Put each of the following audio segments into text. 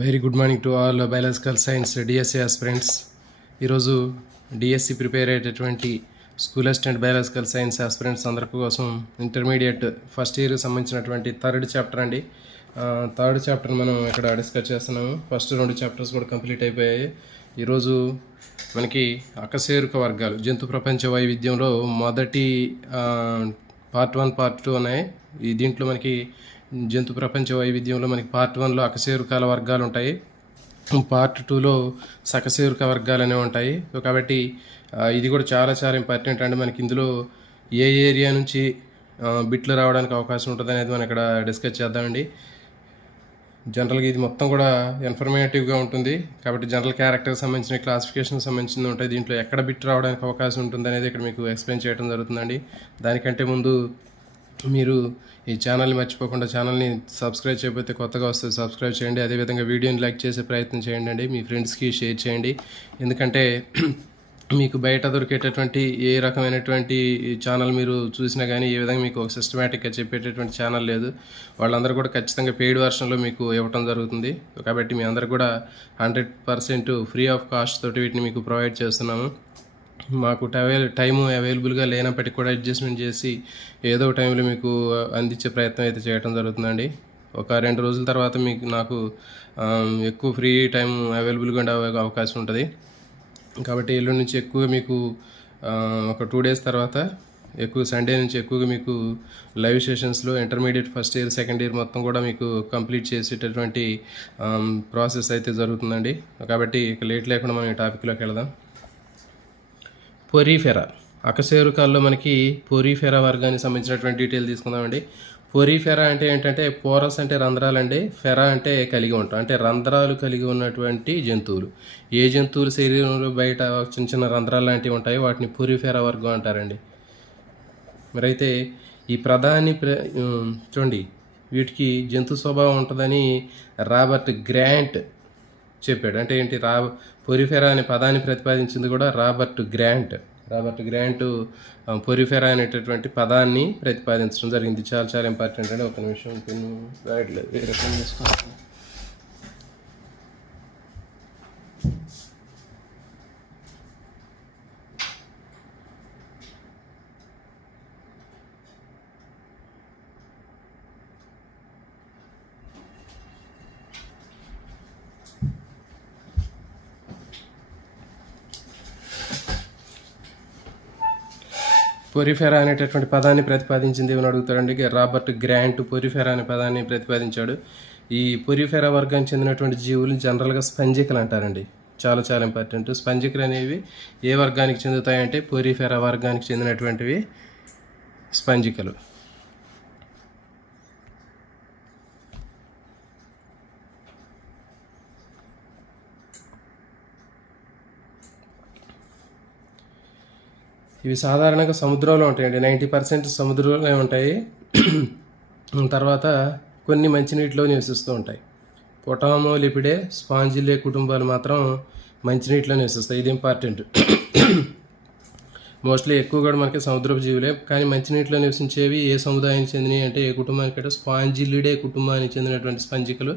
Very good morning to all biological science DSC aspirants. ఈరోజు DSC prepare అయ్యేటటువంటి school assistant biological science aspirants అందరి కోసం intermediate first ఇయర్కి సంబంధించినటువంటి థర్డ్ చాప్టర్ అండి. థర్డ్ చాప్టర్ మనం ఇక్కడ డిస్కస్ చేస్తున్నాము. ఫస్ట్ 2 చాప్టర్స్ కూడా కంప్లీట్ అయిపోయాయి. ఈరోజు మనకి అకశేరుక వర్గాలు జంతు ప్రపంచ వైవిధ్యంలో మొదటి పార్ట్ 1 పార్ట్ 2 ఉన్నాయి. దీంట్లో మనకి జంతు ప్రపంచ వైవిధ్యంలో మనకి పార్ట్ 1లో అకశేరుకాల వర్గాలు ఉంటాయి, పార్ట్ 2లో సకశేరుక వర్గాలు అనేవి ఉంటాయి. సో కాబట్టి ఇది కూడా చాలా చాలా ఇంపార్టెంట్ అండి. మనకి ఇందులో ఏ ఏరియా నుంచి బిట్లు రావడానికి అవకాశం ఉంటుంది అనేది మనం ఇక్కడ డిస్కస్ చేద్దామండి. జనరల్గా ఇది మొత్తం కూడా ఇన్ఫర్మేటివ్గా ఉంటుంది కాబట్టి జనరల్ క్యారెక్టర్కి సంబంధించిన క్లాసిఫికేషన్కి సంబంధించింది ఉంటాయి. దీంట్లో ఎక్కడ బిట్ రావడానికి అవకాశం ఉంటుంది అనేది ఇక్కడ మీకు ఎక్స్ప్లెయిన్ చేయడం జరుగుతుందండి. దానికంటే ముందు మీరు ఈ ఛానల్ని మర్చిపోకుండా ఛానల్ని సబ్స్క్రైబ్ చేయకపోతే కొత్తగా వస్తుంది సబ్స్క్రైబ్ చేయండి. అదేవిధంగా వీడియోని లైక్ చేసే ప్రయత్నం చేయండి, మీ ఫ్రెండ్స్కి షేర్ చేయండి. ఎందుకంటే మీకు బయట దొరికేటటువంటి ఏ రకమైనటువంటి ఛానల్ మీరు చూసినా కానీ ఏ విధంగా మీకు ఒక సిస్టమేటిక్గా చెప్పేటటువంటి ఛానల్ లేదు. వాళ్ళందరూ కూడా ఖచ్చితంగా పెయిడ్ వర్షన్లో మీకు ఇవ్వటం జరుగుతుంది. కాబట్టి మీ అందరు కూడా 100% ఫ్రీ ఆఫ్ కాస్ట్ తోటి వీటిని మీకు ప్రొవైడ్ చేస్తున్నాము. మాకు టైము అవైలబుల్గా లేనప్పటికీ కూడా అడ్జస్ట్మెంట్ చేసి ఏదో టైంలో మీకు అందించే ప్రయత్నం అయితే చేయడం జరుగుతుందండి. ఒక 2 రోజుల తర్వాత నాకు ఎక్కువ ఫ్రీ టైం అవైలబుల్గా ఉండే అవకాశం ఉంటుంది. కాబట్టి ఎల్లుండి నుంచి ఎక్కువగా మీకు ఒక 2 డేస్ తర్వాత ఎక్కువ సండే నుంచి ఎక్కువగా మీకు లైవ్ సెషన్స్లో intermediate first year second year మొత్తం కూడా మీకు కంప్లీట్ చేసేటటువంటి ప్రాసెస్ అయితే జరుగుతుందండి. కాబట్టి ఇక లేట్ లేకుండా మనం ఈ టాపిక్లోకి వెళదాం. పోరిఫెరా అకశేరుకాల్లో మనకి పోరిఫెరా వర్గానికి సంబంధించినటువంటి డీటెయిల్ తీసుకుందామండి. పోరిఫెరా అంటే ఏంటంటే పోరస్ అంటే రంధ్రాలండి, ఫెరా అంటే కలిగి ఉంటాం అంటే రంధ్రాలు కలిగి ఉన్నటువంటి జంతువులు. ఏ జంతువులు శరీరంలో బయట చిన్న చిన్న రంధ్రాలు లాంటివి ఉంటాయో వాటిని పోరిఫెరా వర్గం అంటారండి. మరైతే ఈ చూడండి వీటికి జంతు స్వభావం ఉంటుందని రాబర్ట్ గ్రాంట్ చెప్పాడు. అంటే ఏంటి పోరిఫెరా అనే పదాన్ని ప్రతిపాదించింది కూడా రాబర్ట్ గ్రాంట్ పోరిఫెరా అనేటటువంటి పదాన్ని ప్రతిపాదించడం జరిగింది. చాలా చాలా ఇంపార్టెంట్ అండి. ఒక నిమిషం పెన్ను రాయట్లేదు, వేరే పెన్ తీసుకుంటాను. పోరిఫెరా అనేటటువంటి పదాన్ని ప్రతిపాదించింది ఏమని అడుగుతాడండి. రాబర్ట్ గ్రాంట్ పోరిఫెరా అనే పదాన్ని ప్రతిపాదించాడు. ఈ పోరిఫెరా వర్గానికి చెందినటువంటి జీవులు జనరల్గా స్పంజికలు అంటారండి. చాలా చాలా ఇంపార్టెంట్. స్పంజికలు అనేవి ఏ వర్గానికి చెందుతాయంటే పోరిఫెరా వర్గానికి చెందినటువంటివి స్పంజికలు. ఇవి సాధారణంగా సముద్రంలో ఉంటాయండి. 90% సముద్రంలోనే ఉంటాయి. తర్వాత కొన్ని మంచినీటిలో నివసిస్తూ ఉంటాయి. పొటామోలిపిడే, స్పాంజిలే కుటుంబాలు మాత్రం మంచినీటిలో నివసిస్తాయి. ఇది ఇంపార్టెంట్. మోస్ట్లీ ఎక్కువ కూడా మనకి సముద్రపు జీవులే, కానీ మంచినీటిలో నివసించేవి ఏ సముదాయానికి చెందినవి అంటే ఏ కుటుంబానికి అంటే స్పాంజిలిడే కుటుంబానికి చెందినటువంటి స్పంజికలు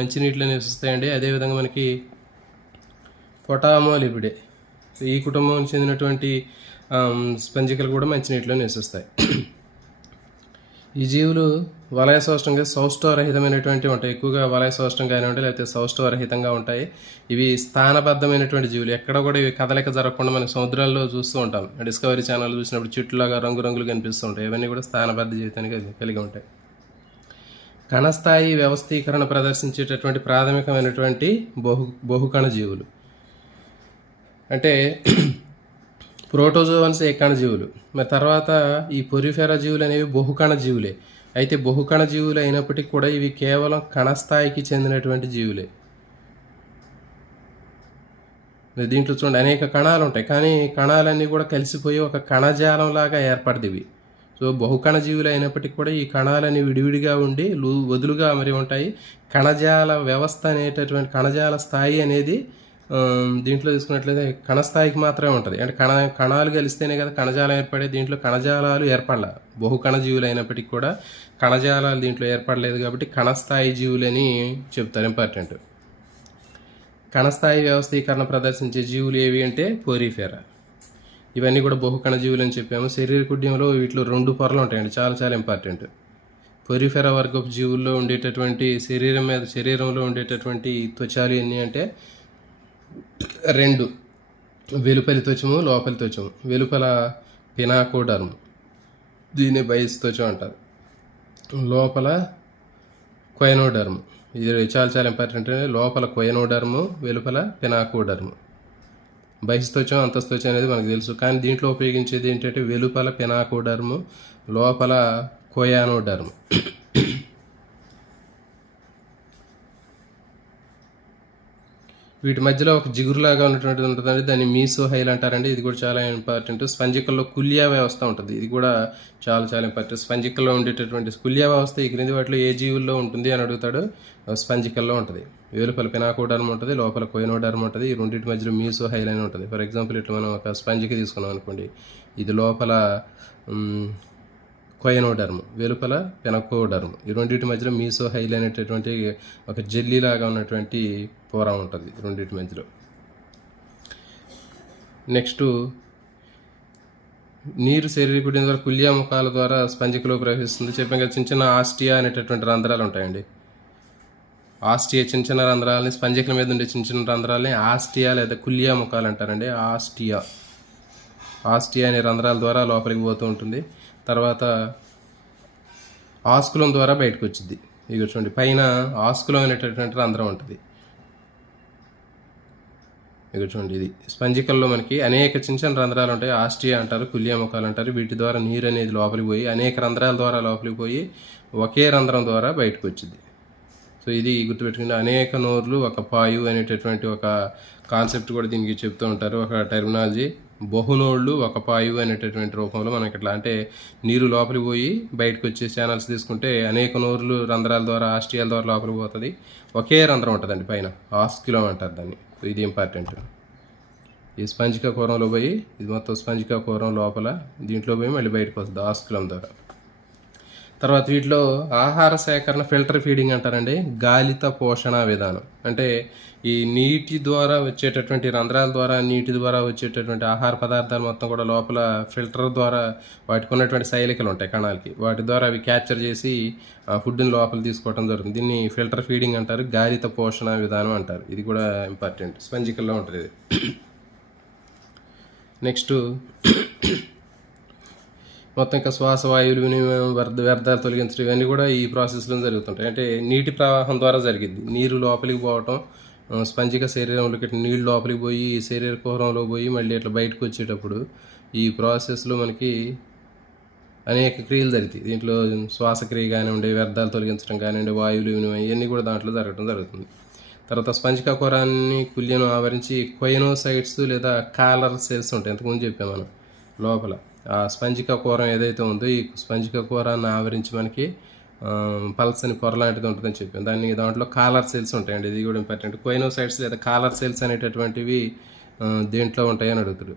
మంచినీటిలో నివసిస్తాయండి. అదేవిధంగా మనకి పొటామోలిపిడే ఈ కుటుంబానికి చెందినటువంటి స్పంజికలు కూడా మంచినీటిలో నివసిస్తాయి. ఈ జీవులు వలయ సౌష్టరహితమైనటువంటి ఉంటాయి. ఎక్కువగా వలయ సౌష్టంగానే ఉంటాయి, లేకపోతే సౌష్టరహితంగా ఉంటాయి. ఇవి స్థానబద్ధమైనటువంటి జీవులు. ఎక్కడ కూడా ఇవి కదలిక జరగకుండా మనం సముద్రాల్లో చూస్తూ ఉంటాం. డిస్కవరీ ఛానల్ చూసినప్పుడు చెట్టులాగా రంగురంగులు కనిపిస్తూ ఉంటాయి. ఇవన్నీ కూడా స్థానబద్ధ జీవితానికి కలిగి ఉంటాయి. కణస్థాయి వ్యవస్థీకరణ ప్రదర్శించేటటువంటి ప్రాథమికమైనటువంటి బహుకణ జీవులు. అంటే ప్రోటోజోవన్స్ ఏకణ జీవులు. మరి తర్వాత ఈ పోరిఫెరా జీవులు అనేవి బహుకణ జీవులే. అయితే బహుకణ జీవులు అయినప్పటికీ కూడా ఇవి కేవలం కణస్థాయికి చెందినటువంటి జీవులే. దీంట్లో చూడండి అనేక కణాలు ఉంటాయి, కానీ కణాలన్నీ కూడా కలిసిపోయి ఒక కణజాలం లాగా ఏర్పడదివి. సో బహుకణ జీవులు అయినప్పటికీ కూడా ఈ కణాలని విడివిడిగా ఉండి వదులుగా మరి ఉంటాయి. కణజాల వ్యవస్థ అనేటటువంటి కణజాల స్థాయి అనేది దీంట్లో తీసుకున్నట్లయితే కణస్థాయికి మాత్రమే ఉంటుంది. అంటే కణాలు కలిస్తేనే కదా కణజాలం ఏర్పడే. దీంట్లో కణజాలాలు ఏర్పడలే. బహుకణ జీవులు అయినప్పటికీ కూడా కణజాలాలు దీంట్లో ఏర్పడలేదు కాబట్టి కణస్థాయి జీవులని చెప్తారు. ఇంపార్టెంట్. కణస్థాయి వ్యవస్థీకరణ ప్రదర్శించే జీవులు ఏవి అంటే పోరిఫెరా. ఇవన్నీ కూడా బహుకణ జీవులు అని చెప్పాము. శరీర కుడ్యంలో వీటిలో 2 పొరలు ఉంటాయండి. చాలా చాలా ఇంపార్టెంట్. పోరిఫెరా వర్గపు జీవుల్లో ఉండేటటువంటి శరీరంలో ఉండేటటువంటి త్వచాలు ఎన్ని అంటే 2. వెలుపలి త్వచము, లోపలి త్వచము. వెలుపల పినాకోడర్మ్, దీన్ని బైస్ త్వచం అంటారు. లోపల క్వైనోడర్మ్. ఇది చాలా చాలా ఇంపార్టెంట్. లోపల క్వైనోడర్ము, వెలుపల పినాకోడర్ము. బహిస్తోచం, అంతస్తోచం అనేది మనకు తెలుసు. కానీ దీంట్లో ఉపయోగించేది ఏంటంటే వెలుపల పినాకోడర్ము, లోపల కోయానోడర్ము. వీటి మధ్యలో ఒక జిగురులాగా ఉన్నటువంటిది ఉంటుందండి, దాన్ని మీసోహైల్ అంటారండి. ఇది కూడా చాలా ఇంపార్టెంట్. స్పంజికల్లో కుల్యా వ్యవస్థ ఉంటుంది. ఇది కూడా చాలా చాలా ఇంపార్టెంట్. స్పంజికల్లో ఉండేటటువంటి కుల్యా వ్యవస్థ ఈ క్రింది వాటిలో ఏ జీవుల్లో ఉంటుంది అని అడుగుతాడు. స్పంజికల్లో ఉంటుంది. వెలుపల పినాకోడర్మ్ ఉంటుంది, లోపల కోయినోడర్మ్ ఉంటుంది. ఈ రెండింటి మధ్యలో మీసోహైల్ అని ఉంటుంది. ఫర్ ఎగ్జాంపుల్ ఇట్లా మనం ఒక స్పంజిక తీసుకున్నాం అనుకోండి, ఇది లోపల కోయనోడర్మ్, వెలుపల పెనకోడర్మ్. ఈ రెండింటి మధ్యలో మీసోహైల్ అనేటటువంటి ఒక జెల్లీలాగా ఉన్నటువంటి పొర ఉంటుంది రెండింటి మధ్యలో. నెక్స్ట్, నీరు శరీరకుడి ద్వారా కుల్యా ముఖాల ద్వారా స్పంజికలో ప్రవహిస్తుంది. చెప్పాం కదా, చిన్న చిన్న ఆస్టియా అనేటటువంటి రంధ్రాలు ఉంటాయండి. ఆస్టియా చిన్న చిన్న రంధ్రాలని, స్పంజికల మీద ఉండే చిన్న చిన్న రంధ్రాలని ఆస్టియా లేదా కుల్యా ముఖాలు అంటారండి. ఆస్టియా అనే రంధ్రాల ద్వారా లోపలికి పోతూ ఉంటుంది. తర్వాత ఆస్కులం ద్వారా బయటకు వచ్చింది. ఇక చూడండి, పైన ఆస్కులం అనేటటువంటి రంధ్రం ఉంటుంది. ఇక చూడండి, ఇది స్పంజికల్లో మనకి అనేక చిన్న చిన్న రంధ్రాలు ఉంటాయి. ఆస్టియా అంటారు, కుల్యా ముఖాలు అంటారు. వీటి ద్వారా నీరు అనేది లోపలికి పోయి అనేక రంధ్రాల ద్వారా లోపలికి పోయి ఒకే రంధ్రం ద్వారా బయటకు వచ్చింది. సో ఇది గుర్తుపెట్టుకుంటే, అనేక నోర్లు ఒక పాయు అనేటటువంటి ఒక కాన్సెప్ట్ కూడా దీనికి చెప్తూ ఉంటారు, ఒక టెర్మినాలజీ. బహునోళ్ళు ఒక పాయు అనేటటువంటి రూపంలో మనకి ఇట్లా అంటే నీరు లోపలికి పోయి బయటకు వచ్చే ఛానల్స్ తీసుకుంటే అనేక నోర్లు రంధ్రాల ద్వారా ఆస్టియాల ద్వారా లోపలికి పోతుంది. ఒకే రంధ్రం ఉంటుందండి పైన, ఆస్క్యులం అంటారు దాన్ని. సో ఇది ఇంపార్టెంట్. ఈ స్పంజిక కూరంలో పోయి, ఇది మొత్తం స్పంజిక కూరం లోపల దీంట్లో పోయి మళ్ళీ బయటకు వస్తుంది ఆస్క్యులం ద్వారా. తర్వాత వీటిలో ఆహార సేకరణ ఫిల్టర్ ఫీడింగ్ అంటారండి. గాలిత పోషణ విధానం అంటే ఈ నీటి ద్వారా వచ్చేటటువంటి రంధ్రాల ద్వారా నీటి ద్వారా వచ్చేటటువంటి ఆహార పదార్థాలు మొత్తం కూడా లోపల ఫిల్టర్ ద్వారా వాటికి ఉన్నటువంటి శైలికలు ఉంటాయి కణాలకి, వాటి ద్వారా అవి క్యాప్చర్ చేసి ఫుడ్ని లోపల తీసుకోవడం జరుగుతుంది. దీన్ని ఫిల్టర్ ఫీడింగ్ అంటారు, గాలిత పోషణ విధానం అంటారు. ఇది కూడా ఇంపార్టెంట్, స్పంజికల్లో ఉంటుంది ఇది. నెక్స్ట్, మొత్తం ఇంకా శ్వాసవాయువులు వినిమయం, వ్యర్థాలు తొలగించడం, ఇవన్నీ కూడా ఈ ప్రాసెస్లో జరుగుతుంటాయి. అంటే నీటి ప్రవాహం ద్వారా జరిగింది. నీరు లోపలికి పోవటం, స్పంజిక శరీరంలోకి నీళ్ళు లోపలికి పోయి శరీర కుహరంలో పోయి మళ్ళీ ఇట్లా బయటకు వచ్చేటప్పుడు ఈ ప్రాసెస్లో మనకి అనేక క్రియలు జరుగుతాయి. దీంట్లో శ్వాసక్రియ కానివ్వండి, వ్యర్థాలు తొలగించడం కానివ్వండి, వాయువులు వినిమయం, ఇవన్నీ కూడా దాంట్లో జరగడం జరుగుతుంది. తర్వాత స్పంజిక కూరాన్ని కుల్యను ఆవరించి క్వైనోసైట్స్ లేదా కాలర్ సెల్స్ ఉంటాయి. ఇంతకుముందు చెప్పాం మనం. లోపల ఆ స్పంజిక కూరం ఏదైతే ఉందో ఈ స్పంజిక కూరాన్ని ఆవరించి మనకి పల్సని పొర లాంటిది ఉంటుందని చెప్పాను. దాంట్లో కాలర్ సెల్స్ ఉంటాయండి. ఇది కూడా ఇంపార్టెంట్. క్వైనోసైట్స్ లేదా కాలర్ సెల్స్ అనేటటువంటివి దేంట్లో ఉంటాయని అడుగుతాడు.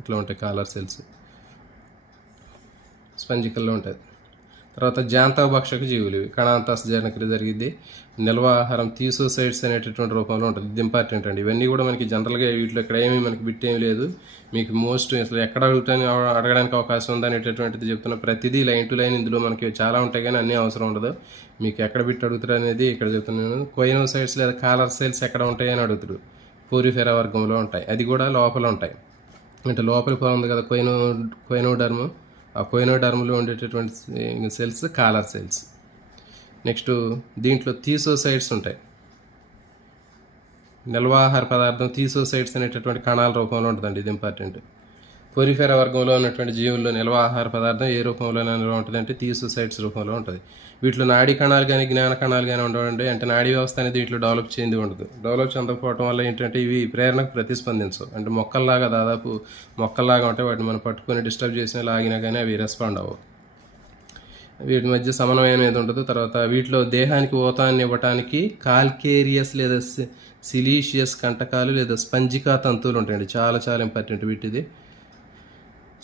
ఇట్లా ఉంటాయి కాలర్ సెల్స్, స్పంజికల్లో ఉంటుంది. తర్వాత జాంతభక్షక జీవులు, ఇవి కణాంతస్త జీర్ణక్రియ జరిగింది. నిల్వ ఆహారం థీసోసైడ్స్ అనేటటువంటి రూపంలో ఉంటుంది. ఇది ఇంపార్టెంట్ అండి. ఇవన్నీ కూడా మనకి జనరల్గా వీటిలో ఇక్కడ ఏమీ మనకి బిట్టేమీ లేదు. మీకు మోస్ట్ అసలు ఎక్కడ అడగడానికి అవకాశం ఉంది అనేటటువంటిది చెప్తున్నా. ప్రతిదీ లైన్ టు లైన్ ఇందులో మనకి చాలా ఉంటాయి కానీ అన్నీ అవసరం ఉండదు. మీకు ఎక్కడ బిట్టి అడుగుతారు అనేది ఇక్కడ చెప్తున్నాను. క్వైనోసైడ్స్ లేదా కాలర్ సెల్స్ ఎక్కడ ఉంటాయని అడుగుతాడు. పోరిఫెరా వర్గంలో ఉంటాయి, అది కూడా లోపల ఉంటాయి. అంటే లోపలి పొర ఉంది కదా క్వైనోడర్మ్, ఆ క్వైనోడర్మ్లో ఉండేటటువంటి సెల్స్ కాలర్ సెల్స్. నెక్స్ట్, దీంట్లో థీసోసైడ్స్ ఉంటాయి. నిల్వాహార పదార్థం థీసోసైడ్స్ అనేటటువంటి కణాల రూపంలో ఉంటుందండి. ఇది ఇంపార్టెంట్. పోరిఫెరా వర్గంలో ఉన్నటువంటి జీవుల్లో నిల్వ ఆహార పదార్థం ఏ రూపంలో నిల్వ ఉంటుంది అంటే థీసోసైడ్స్ రూపంలో ఉంటుంది. వీటిలో నాడీ కణాలు కానీ జ్ఞాన కణాలు కానీ ఉండవండి. అంటే నాడీ వ్యవస్థ అనేది వీటిలో డెవలప్ చెంది ఉండదు. డెవలప్ చెందకపోవడం వల్ల ఏంటంటే ఇవి ప్రేరణకు ప్రతిస్పందించవు. అంటే మొక్కల్లాగా దాదాపు మొక్కల్లాగా ఉంటాయి. వాటిని మనం పట్టుకొని డిస్టర్బ్ చేసినా లాగినా కానీ అవి రెస్పాండ్ అవ్వవు. వీటి మధ్య సమన్వయం అనేది ఉండదు. తర్వాత వీటిలో దేహానికి ఊతాన్ని ఇవ్వటానికి కాల్కేరియస్ లేదా సిలీషియస్ కంటకాలు లేదా స్పంజికా తంతువులు ఉంటాయండి. చాలా చాలా ఇంపార్టెంట్ వీటిది.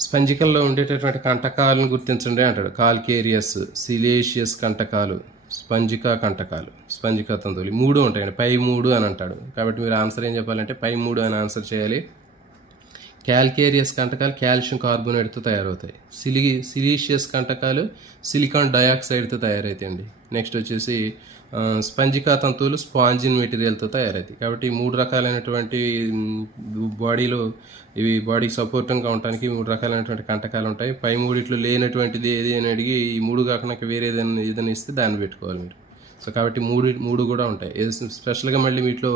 స్పంజికల్లో ఉండేటటువంటి కంటకాలను గుర్తించండి అంటాడు. కాల్కేరియస్, సిలేషియస్ కంటకాలు, స్పంజికా కంటకాలు, స్పంజికా తంతువులు 3 ఉంటాయండి. పై 3 అని అంటాడు. కాబట్టి మీరు ఆన్సర్ ఏం చెప్పాలంటే పై 3 అని ఆన్సర్ చేయాలి. క్యాల్కేరియస్ కంటకాలు కాల్షియం కార్బోనేట్తో తయారవుతాయి. సిలీషియస్ కంటకాలు సిలికాన్ డయాక్సైడ్తో తయారవుతాయండి. నెక్స్ట్ వచ్చేసి స్పంజికా తంతువులు స్పాంజిన్ మెటీరియల్తో తయారవుతాయి. కాబట్టి 3 రకాలైనటువంటి బాడీలో ఇవి బాడీకి సపోర్టింగ్గా ఉండడానికి 3 రకాలైనటువంటి కంటకాలు ఉంటాయి. పై 3 లేనటువంటిది ఏది అని అడిగి ఈ 3 కాకుండా వేరే ఏదైనా ఇస్తే దాన్ని పెట్టుకోవాలి మీరు. సో కాబట్టి 3 కూడా ఉంటాయి. స్పెషల్గా మళ్ళీ వీటిలో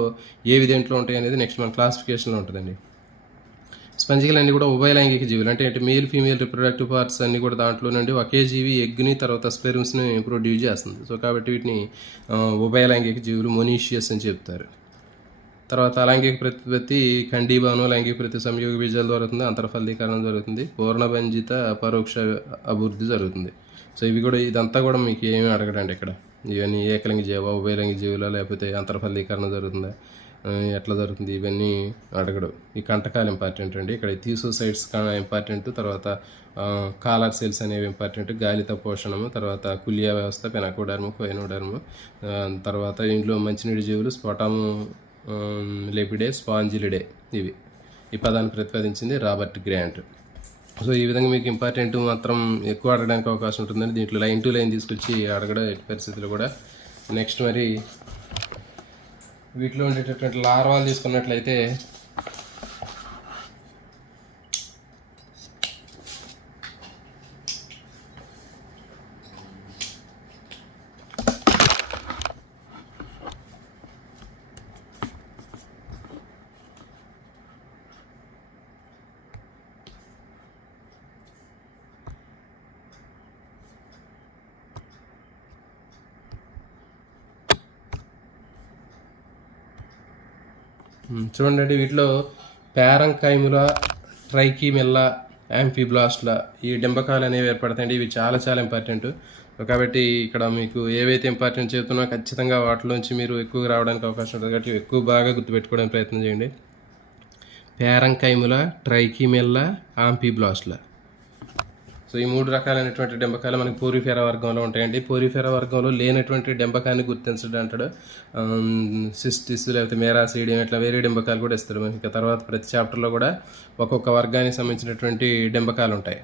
ఏవి దేంట్లో ఉంటాయి అనేది నెక్స్ట్ మన క్లాసిఫికేషన్లో ఉంటుందండి. స్పంజికలు అన్నీ కూడా ఉభయలైంగిక జీవులు. అంటే మేల్ ఫీమేల్ రిప్రొడక్టివ్ పార్ట్స్ అన్నీ కూడా దాంట్లో నుండి ఒకే జీవి ఎగ్ని తర్వాత స్పెర్మ్స్ని ప్రొడ్యూస్ చేస్తుంది. సో కాబట్టి వీటిని ఉభయలైంగిక జీవులు, మొనీషియస్ అని చెప్తారు. తర్వాత అలైంగిక ప్రతిపత్తి ఖండీభవనం, లైంగిక ప్రతి సంయోగ బీజాలు జరుగుతుంది, అంతర్ఫలదీకరణం జరుగుతుంది, పూర్ణభంజిత పరోక్ష అభివృద్ధి జరుగుతుంది. సో ఇవి కూడా ఇదంతా కూడా మీకు ఏమీ అడగడండి ఇక్కడ. ఇవన్నీ ఏకలింగ జీవ, ఉభయలింగ జీవులా లేకపోతే అంతర్ఫలదీకరణ జరుగుతుందా, ఎట్లా జరుగుతుంది, ఇవన్నీ అడగడు. ఈ కంటకాలు ఇంపార్టెంట్ అండి. ఇక్కడ థీసోసైడ్స్ ఇంపార్టెంట్, తర్వాత కాలర్ సెల్స్ అనేవి ఇంపార్టెంట్, గాలిత పోషణము, తర్వాత కులియా వ్యవస్థ, పెనకోడర్ము, ఫైనోడర్ము, తర్వాత ఇంట్లో మంచినీటి జీవులు స్పోటాము, లెపిడే, స్పాంజిలిడే. ఇవి ఈ పదాన్ని ప్రతిపాదించింది రాబర్ట్ గ్రాంట్. సో ఈ విధంగా మీకు ఇంపార్టెంట్ మాత్రం ఎక్కువ అడగడానికి అవకాశం ఉంటుందండి. దీంట్లో లైన్ టు లైన్ తీసుకొచ్చి అడగడం ఎట్టి పరిస్థితుల్లో కూడా. నెక్స్ట్ మరి వీటిలో ఉండేటటువంటి లార్వాలు తీసుకున్నట్లయితే చూడండి, వీటిలో పారంకైముల, ట్రైకీమెల్ల, యాంఫీబ్లాస్ట్ల ఈ డెంబకాలు అనేవి ఏర్పడతాయండి. ఇవి చాలా చాలా ఇంపార్టెంట్. కాబట్టి ఇక్కడ మీకు ఏవైతే ఇంపార్టెంట్ చెబుతున్నా ఖచ్చితంగా వాటిలోంచి మీరు ఎక్కువ రావడానికి అవకాశం ఉంటుంది. కాబట్టి ఎక్కువ బాగా గుర్తుపెట్టుకోవడానికి ప్రయత్నం చేయండి. పారంకైముల, ట్రైకీమెల్ల, యాంఫీబ్లాస్ట్ల. సో ఈ 3 రకాలైనటువంటి డెంబకాలు మనకి పోరిఫెరా వర్గంలో ఉంటాయండి. పోరిఫెరా వర్గంలో లేనటువంటి డెంబకాన్ని గుర్తించడం అంటాడు. సిస్టిస్ లేకపోతే మేరాసీడియం ఇట్లా వేరే డెంబకాలు కూడా ఇస్తాడు మనకి. ఇక తర్వాత ప్రతి చాప్టర్లో కూడా ఒక్కొక్క వర్గానికి సంబంధించినటువంటి డెంబకాలు ఉంటాయి,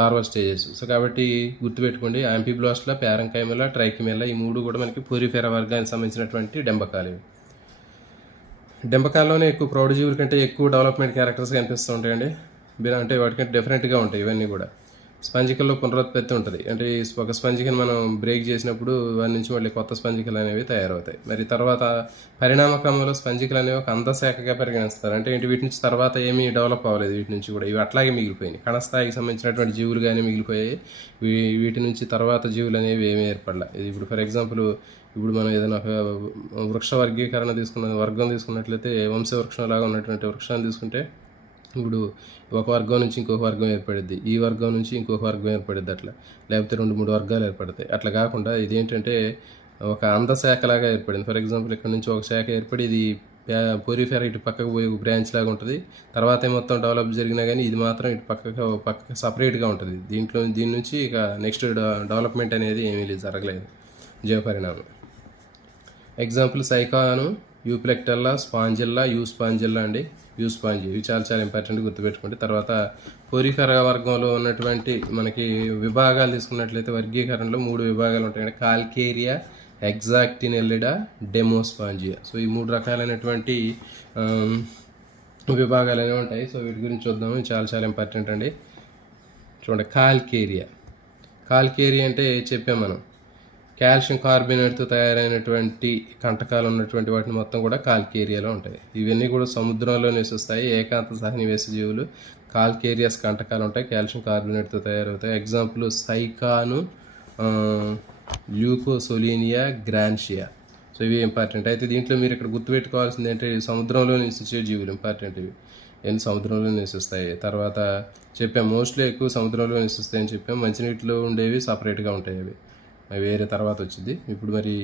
లార్వల్ స్టేజెస్. సో కాబట్టి గుర్తుపెట్టుకోండి, యాంఫీబ్లాస్ట్ల, పారంకైముల, ట్రైకీమెల్ల ఈ 3 కూడా మనకి పోరిఫెరా వర్గానికి సంబంధించినటువంటి డెంబకాలు. డెంబకాల్లోనే ఎక్కువ ప్రౌఢజీవుల కంటే ఎక్కువ డెవలప్మెంట్ క్యారెక్టర్స్ కనిపిస్తూ ఉంటాయండి. అంటే వాటికంటే డిఫరెంట్గా ఉంటాయి ఇవన్నీ కూడా. స్పంజికల్లో పునరుత్పత్తి ఉంటుంది. అంటే ఒక స్పంజికను మనం బ్రేక్ చేసినప్పుడు వాటి నుంచి మళ్ళీ కొత్త స్పంజికలు అనేవి తయారవుతాయి. మరి తర్వాత పరిణామక్రమంలో స్పంజికలు అనేవి ఒక అందశాఖగా పరిగణిస్తారు. అంటే ఏంటి, వీటి నుంచి తర్వాత ఏమీ డెవలప్ అవ్వలేదు. వీటి నుంచి కూడా ఇవి అట్లాగే మిగిలిపోయినాయి. కణస్థాయికి సంబంధించినటువంటి జీవులు కానీ మిగిలిపోయాయి. వీటి నుంచి తర్వాత జీవులు అనేవి ఏమీ ఏర్పడలేదు. ఇది ఇప్పుడు ఫర్ ఎగ్జాంపుల్ ఇప్పుడు మనం ఏదైనా ఒక వృక్ష వర్గీకరణ వర్గం తీసుకున్నట్లయితే వంశవృక్షం లాగా ఉన్నటువంటి వృక్షాన్ని తీసుకుంటే ఇప్పుడు ఒక వర్గం నుంచి ఇంకొక వర్గం ఏర్పడుద్ది, ఈ వర్గం నుంచి ఇంకొక వర్గం ఏర్పడుద్ది, అట్లా లేకపోతే 2-3 వర్గాలు ఏర్పడతాయి. అట్లా కాకుండా ఇదేంటంటే ఒక అందశాఖలాగా ఏర్పడింది. ఫర్ ఎగ్జాంపుల్ ఇక్కడ నుంచి ఒక శాఖ ఏర్పడి ఇది పోరిఫెరా ఇటు పక్కకు పోయి ఒక బ్రాంచ్ లాగా ఉంటుంది. తర్వాత మొత్తం డెవలప్ జరిగినా కానీ ఇది మాత్రం ఇటు పక్కకు సపరేట్గా ఉంటుంది. దీని నుంచి ఇక నెక్స్ట్ డెవలప్మెంట్ అనేది ఏమీ జరగలేదు, జీవపరిణామం. ఎగ్జాంపుల్ సైకాను, యూప్లెక్టల్లా, స్పాంజిల్లా, యూస్పాంజిల్లా అండి. యూస్పాంజి ఇవి చాలా చాలా ఇంపార్టెంట్ గుర్తుపెట్టుకోండి. తర్వాత పోరిఫెరా వర్గంలో ఉన్నటువంటి మనకి విభాగాలు తీసుకున్నట్లయితే వర్గీకరణలో 3 విభాగాలు ఉంటాయండి. కాల్కేరియా, ఎగ్జాక్టినెల్లిడా, డెమోస్పాంజియా. సో ఈ 3 రకాలైనటువంటి విభాగాలు అనేవి ఉంటాయి. సో వీటి గురించి చూద్దాము. చాలా చాలా ఇంపార్టెంట్ అండి. చూడండి, కాల్కేరియా అంటే చెప్పాం మనం, కాల్షియం కార్బోనేట్తో తయారైనటువంటి కంటకాలు ఉన్నటువంటి వాటిని మొత్తం కూడా కాల్కేరియాలో ఉంటాయి. ఇవన్నీ కూడా సముద్రంలో నివసిస్తాయి. ఏకాంత సహనివేశ జీవులు. కాల్కేరియాస్ కంటకాలు ఉంటాయి, కాల్షియం కార్బోనేట్తో తయారవుతాయి. ఎగ్జాంపుల్ సైకాను, ల్యూకోసోలీనియా, గ్రాన్షియా. సో ఇవి ఇంపార్టెంట్. అయితే దీంట్లో మీరు ఇక్కడ గుర్తుపెట్టుకోవాల్సింది ఏంటంటే సముద్రంలో నివసించే జీవులు ఇంపార్టెంట్. ఇవి ఎన్ని సముద్రంలో నివసిస్తాయి. తర్వాత చెప్పాం మోస్ట్లీ ఎక్కువ సముద్రంలో నివసిస్తాయని చెప్పాం. మంచినీటిలో ఉండేవి సపరేట్గా ఉంటాయి. అవి అవి వేరే తర్వాత వచ్చింది. ఇప్పుడు మరి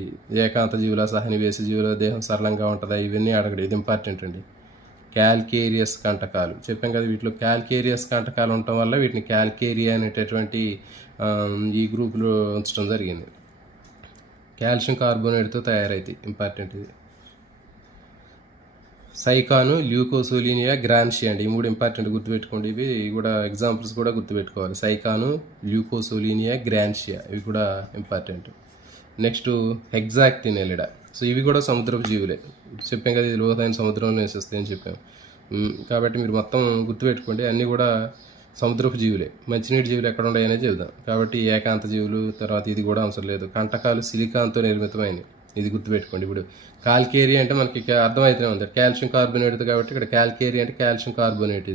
ఏకాంత జీవుల సహనివేశ జీవుల దేహం సరళంగా ఉంటుందా ఇవన్నీ అడగడు. ఇది ఇంపార్టెంట్ అండి. క్యాల్కేరియస్ కంటకాలు చెప్పాం కదా, వీటిలో క్యాల్కేరియస్ కంటకాలు ఉండటం వల్ల వీటిని క్యాల్కేరియా అనేటటువంటి ఈ గ్రూపులో ఉంచడం జరిగింది. కాల్షియం కార్బోనేట్తో తయారైతాయి. ఇంపార్టెంట్ ఇది. సైకాను, ల్యూకోసోలీనియా, గ్రాన్షియా అండి. ఈ మూడు ఇంపార్టెంట్ గుర్తుపెట్టుకోండి. ఇవి కూడా ఎగ్జాంపుల్స్ కూడా గుర్తుపెట్టుకోవాలి. సైకాను, ల్యూకోసోలీనియా, గ్రాన్షియా ఇవి కూడా ఇంపార్టెంట్. నెక్స్ట్ హెగ్జాక్టినెలిడా. సో ఇవి కూడా సముద్రపు జీవులే. చెప్పాం కదా, ఇది లోతైన సముద్రంలో నివసిస్తాయని చెప్పాం. కాబట్టి మీరు మొత్తం గుర్తుపెట్టుకోండి, అన్నీ కూడా సముద్రపు జీవులే. మంచినీటి జీవులు ఎక్కడ ఉన్నాయనే చెబుదాం. కాబట్టి ఏకాంత జీవులు, తర్వాత ఇది కూడా అవసరం లేదు. కంటకాలు సిలికాన్తో నిర్మితమైనవి, ఇది గుర్తుపెట్టుకోండి. ఇప్పుడు కాల్కేరియా అంటే మనకి అర్థమవుతూనే ఉంది, కాల్షియం కార్బోనేట్, కాబట్టి ఇక్కడ కాల్కేరియా అంటే కాల్షియం కార్బోనేట్.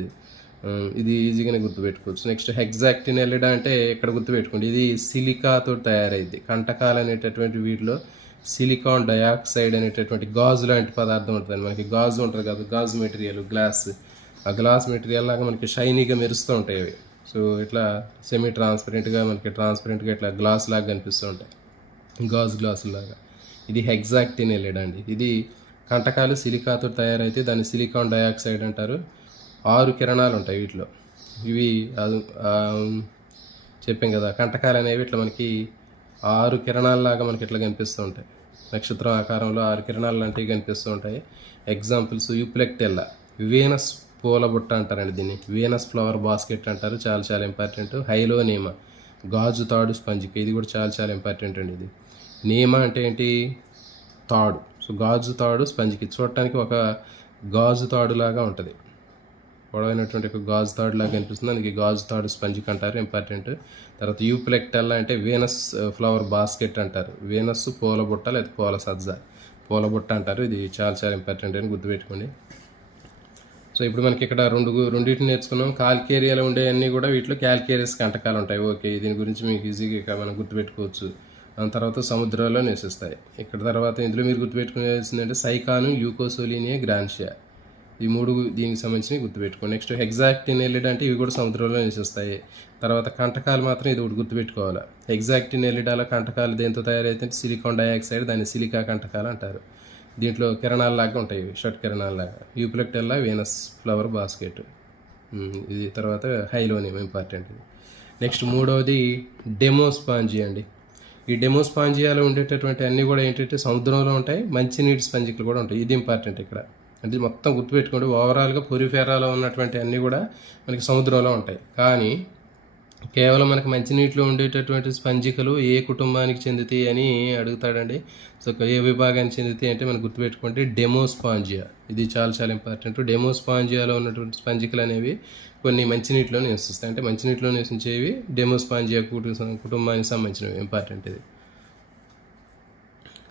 ఇది ఈజీగానే గుర్తుపెట్టుకోవచ్చు. నెక్స్ట్ హెగ్జాక్టినెలిడా అంటే ఇక్కడ గుర్తుపెట్టుకోండి, ఇది సిలికాతో తయారైంది. కంటకాలు అనేటటువంటి వీటిలో సిలికాన్ డయాక్సైడ్ అనేటటువంటి గాజు లాంటి పదార్థం ఉంటుంది. మనకి గాజు ఉంటుంది కదా, గాజు మెటీరియల్, గ్లాస్, ఆ గ్లాస్ మెటీరియల్ లాగా మనకి షైనీగా మెరుస్తూ ఉంటాయి అవి. సో ఇట్లా సెమీ ట్రాన్స్పరెంట్గా, మనకి ట్రాన్స్పరెంట్గా ఇట్లా గ్లాస్ లాగా కనిపిస్తూ ఉంటాయి, గాజు గ్లాసులాగా. ఇది హెగ్జాక్టినెలిడా అండి. ఇది కంటకాలు సిలికాతో తయారైతే దాన్ని సిలికాన్ డయాక్సైడ్ అంటారు. 6 కిరణాలు ఉంటాయి వీటిలో. ఇవి చెప్పాం కదా, కంటకాలు అనేవి ఇట్లా మనకి 6 కిరణాలలాగా మనకి ఇట్లా కనిపిస్తూ ఉంటాయి. నక్షత్రం ఆకారంలో 6 కిరణాలు లాంటివి కనిపిస్తూ ఉంటాయి. ఎగ్జాంపుల్స్ యూప్లెక్టెల్లా, వీనస్ పూలబుట్ట అంటారండి దీన్ని, వీనస్ ఫ్లవర్ బాస్కెట్ అంటారు. చాలా చాలా ఇంపార్టెంట్. హైలోనేమా, గాజు తాడు స్పంజిక, ఇది కూడా చాలా చాలా ఇంపార్టెంట్ అండి. ఇది నేమ అంటే ఏంటి, తాడు. సో గాజు తాడు స్పంజికి, చూడటానికి ఒక గాజు తాడు లాగా ఉంటుంది, పొడవైనటువంటి ఒక గాజు తాడు లాగా కనిపిస్తుంది, దానికి గాజు తాడు స్పంజిక్ అంటారు. ఇంపార్టెంట్. తర్వాత యూప్లెక్టెల్లా అంటే వీనస్ ఫ్లవర్ బాస్కెట్ అంటారు. వీనస్ పూలబుట్ట లేదా పూల సజ్జ, పూలబుట్ట అంటారు. ఇది చాలా చాలా ఇంపార్టెంట్ అని గుర్తుపెట్టుకోండి. సో ఇప్పుడు మనకి ఇక్కడ రెండింటిని నేర్చుకున్నాం. కాల్కేరియాలో ఉండే అన్నీ కూడా వీటిలో క్యాల్కేరియస్ కంటకాలు ఉంటాయి. ఓకే, దీని గురించి మీకు ఈజీగా ఇక్కడ మనం గుర్తుపెట్టుకోవచ్చు. దాని తర్వాత సముద్రాల్లో నివసిస్తాయి. ఇక్కడ తర్వాత ఇందులో మీరు గుర్తుపెట్టుకునేసిందంటే సైకాను, ల్యూకోసోలీనియా, గ్రాన్షియా, ఈ మూడు దీనికి సంబంధించి గుర్తుపెట్టుకోండి. నెక్స్ట్ హెగ్జాక్టినెలిడా అంటే ఇవి కూడా సముద్రంలో నివసిస్తాయి. తర్వాత కంటకాలు మాత్రం ఇది ఒకటి గుర్తుపెట్టుకోవాలి. హెగ్జాక్టినెలిడాలో కంటకాలు దేంతో తయారైతే సిలికాన్ డయాక్సైడ్, దాన్ని సిలికా కంటకాలు అంటారు. దీంట్లో కిరణాలలాగా ఉంటాయి, షట్ కిరణాలలాగా. యూప్లెక్టెల్లా వీనస్ ఫ్లవర్ బాస్కెట్, ఇది తర్వాత హైలోనియం ఇంపార్టెంట్. నెక్స్ట్ మూడవది డెమోస్పాంజియా అండి. ఈ డెమోస్పాంజియాలో ఉండేటటువంటి అన్నీ కూడా ఏంటంటే సముద్రంలో ఉంటాయి, మంచినీటి స్పంజికలు కూడా ఉంటాయి. ఇది ఇంపార్టెంట్ ఇక్కడ. అంటే మొత్తం గుర్తుపెట్టుకోండి, ఓవరాల్గా పొరిఫెరాలో ఉన్నటువంటి అన్నీ కూడా మనకి సముద్రంలో ఉంటాయి. కానీ కేవలం మనకి మంచినీటిలో ఉండేటటువంటి స్పంజికలు ఏ కుటుంబానికి చెందుతాయి అని అడుగుతాడండి. సో ఏ విభాగానికి చెందుతాయి అంటే మనకు గుర్తుపెట్టుకుంటే డెమోస్పాంజియా, ఇది చాలా చాలా ఇంపార్టెంట్. డెమోస్పాంజియాలో ఉన్నటువంటి స్పంజికలు అనేవి కొన్ని మంచినీటిలో నివసిస్తాయి. అంటే మంచినీటిలో నివసించేవి డెమోస్పాంజియా కుటుంబానికి సంబంధించినవి. ఇంపార్టెంట్ ఇది.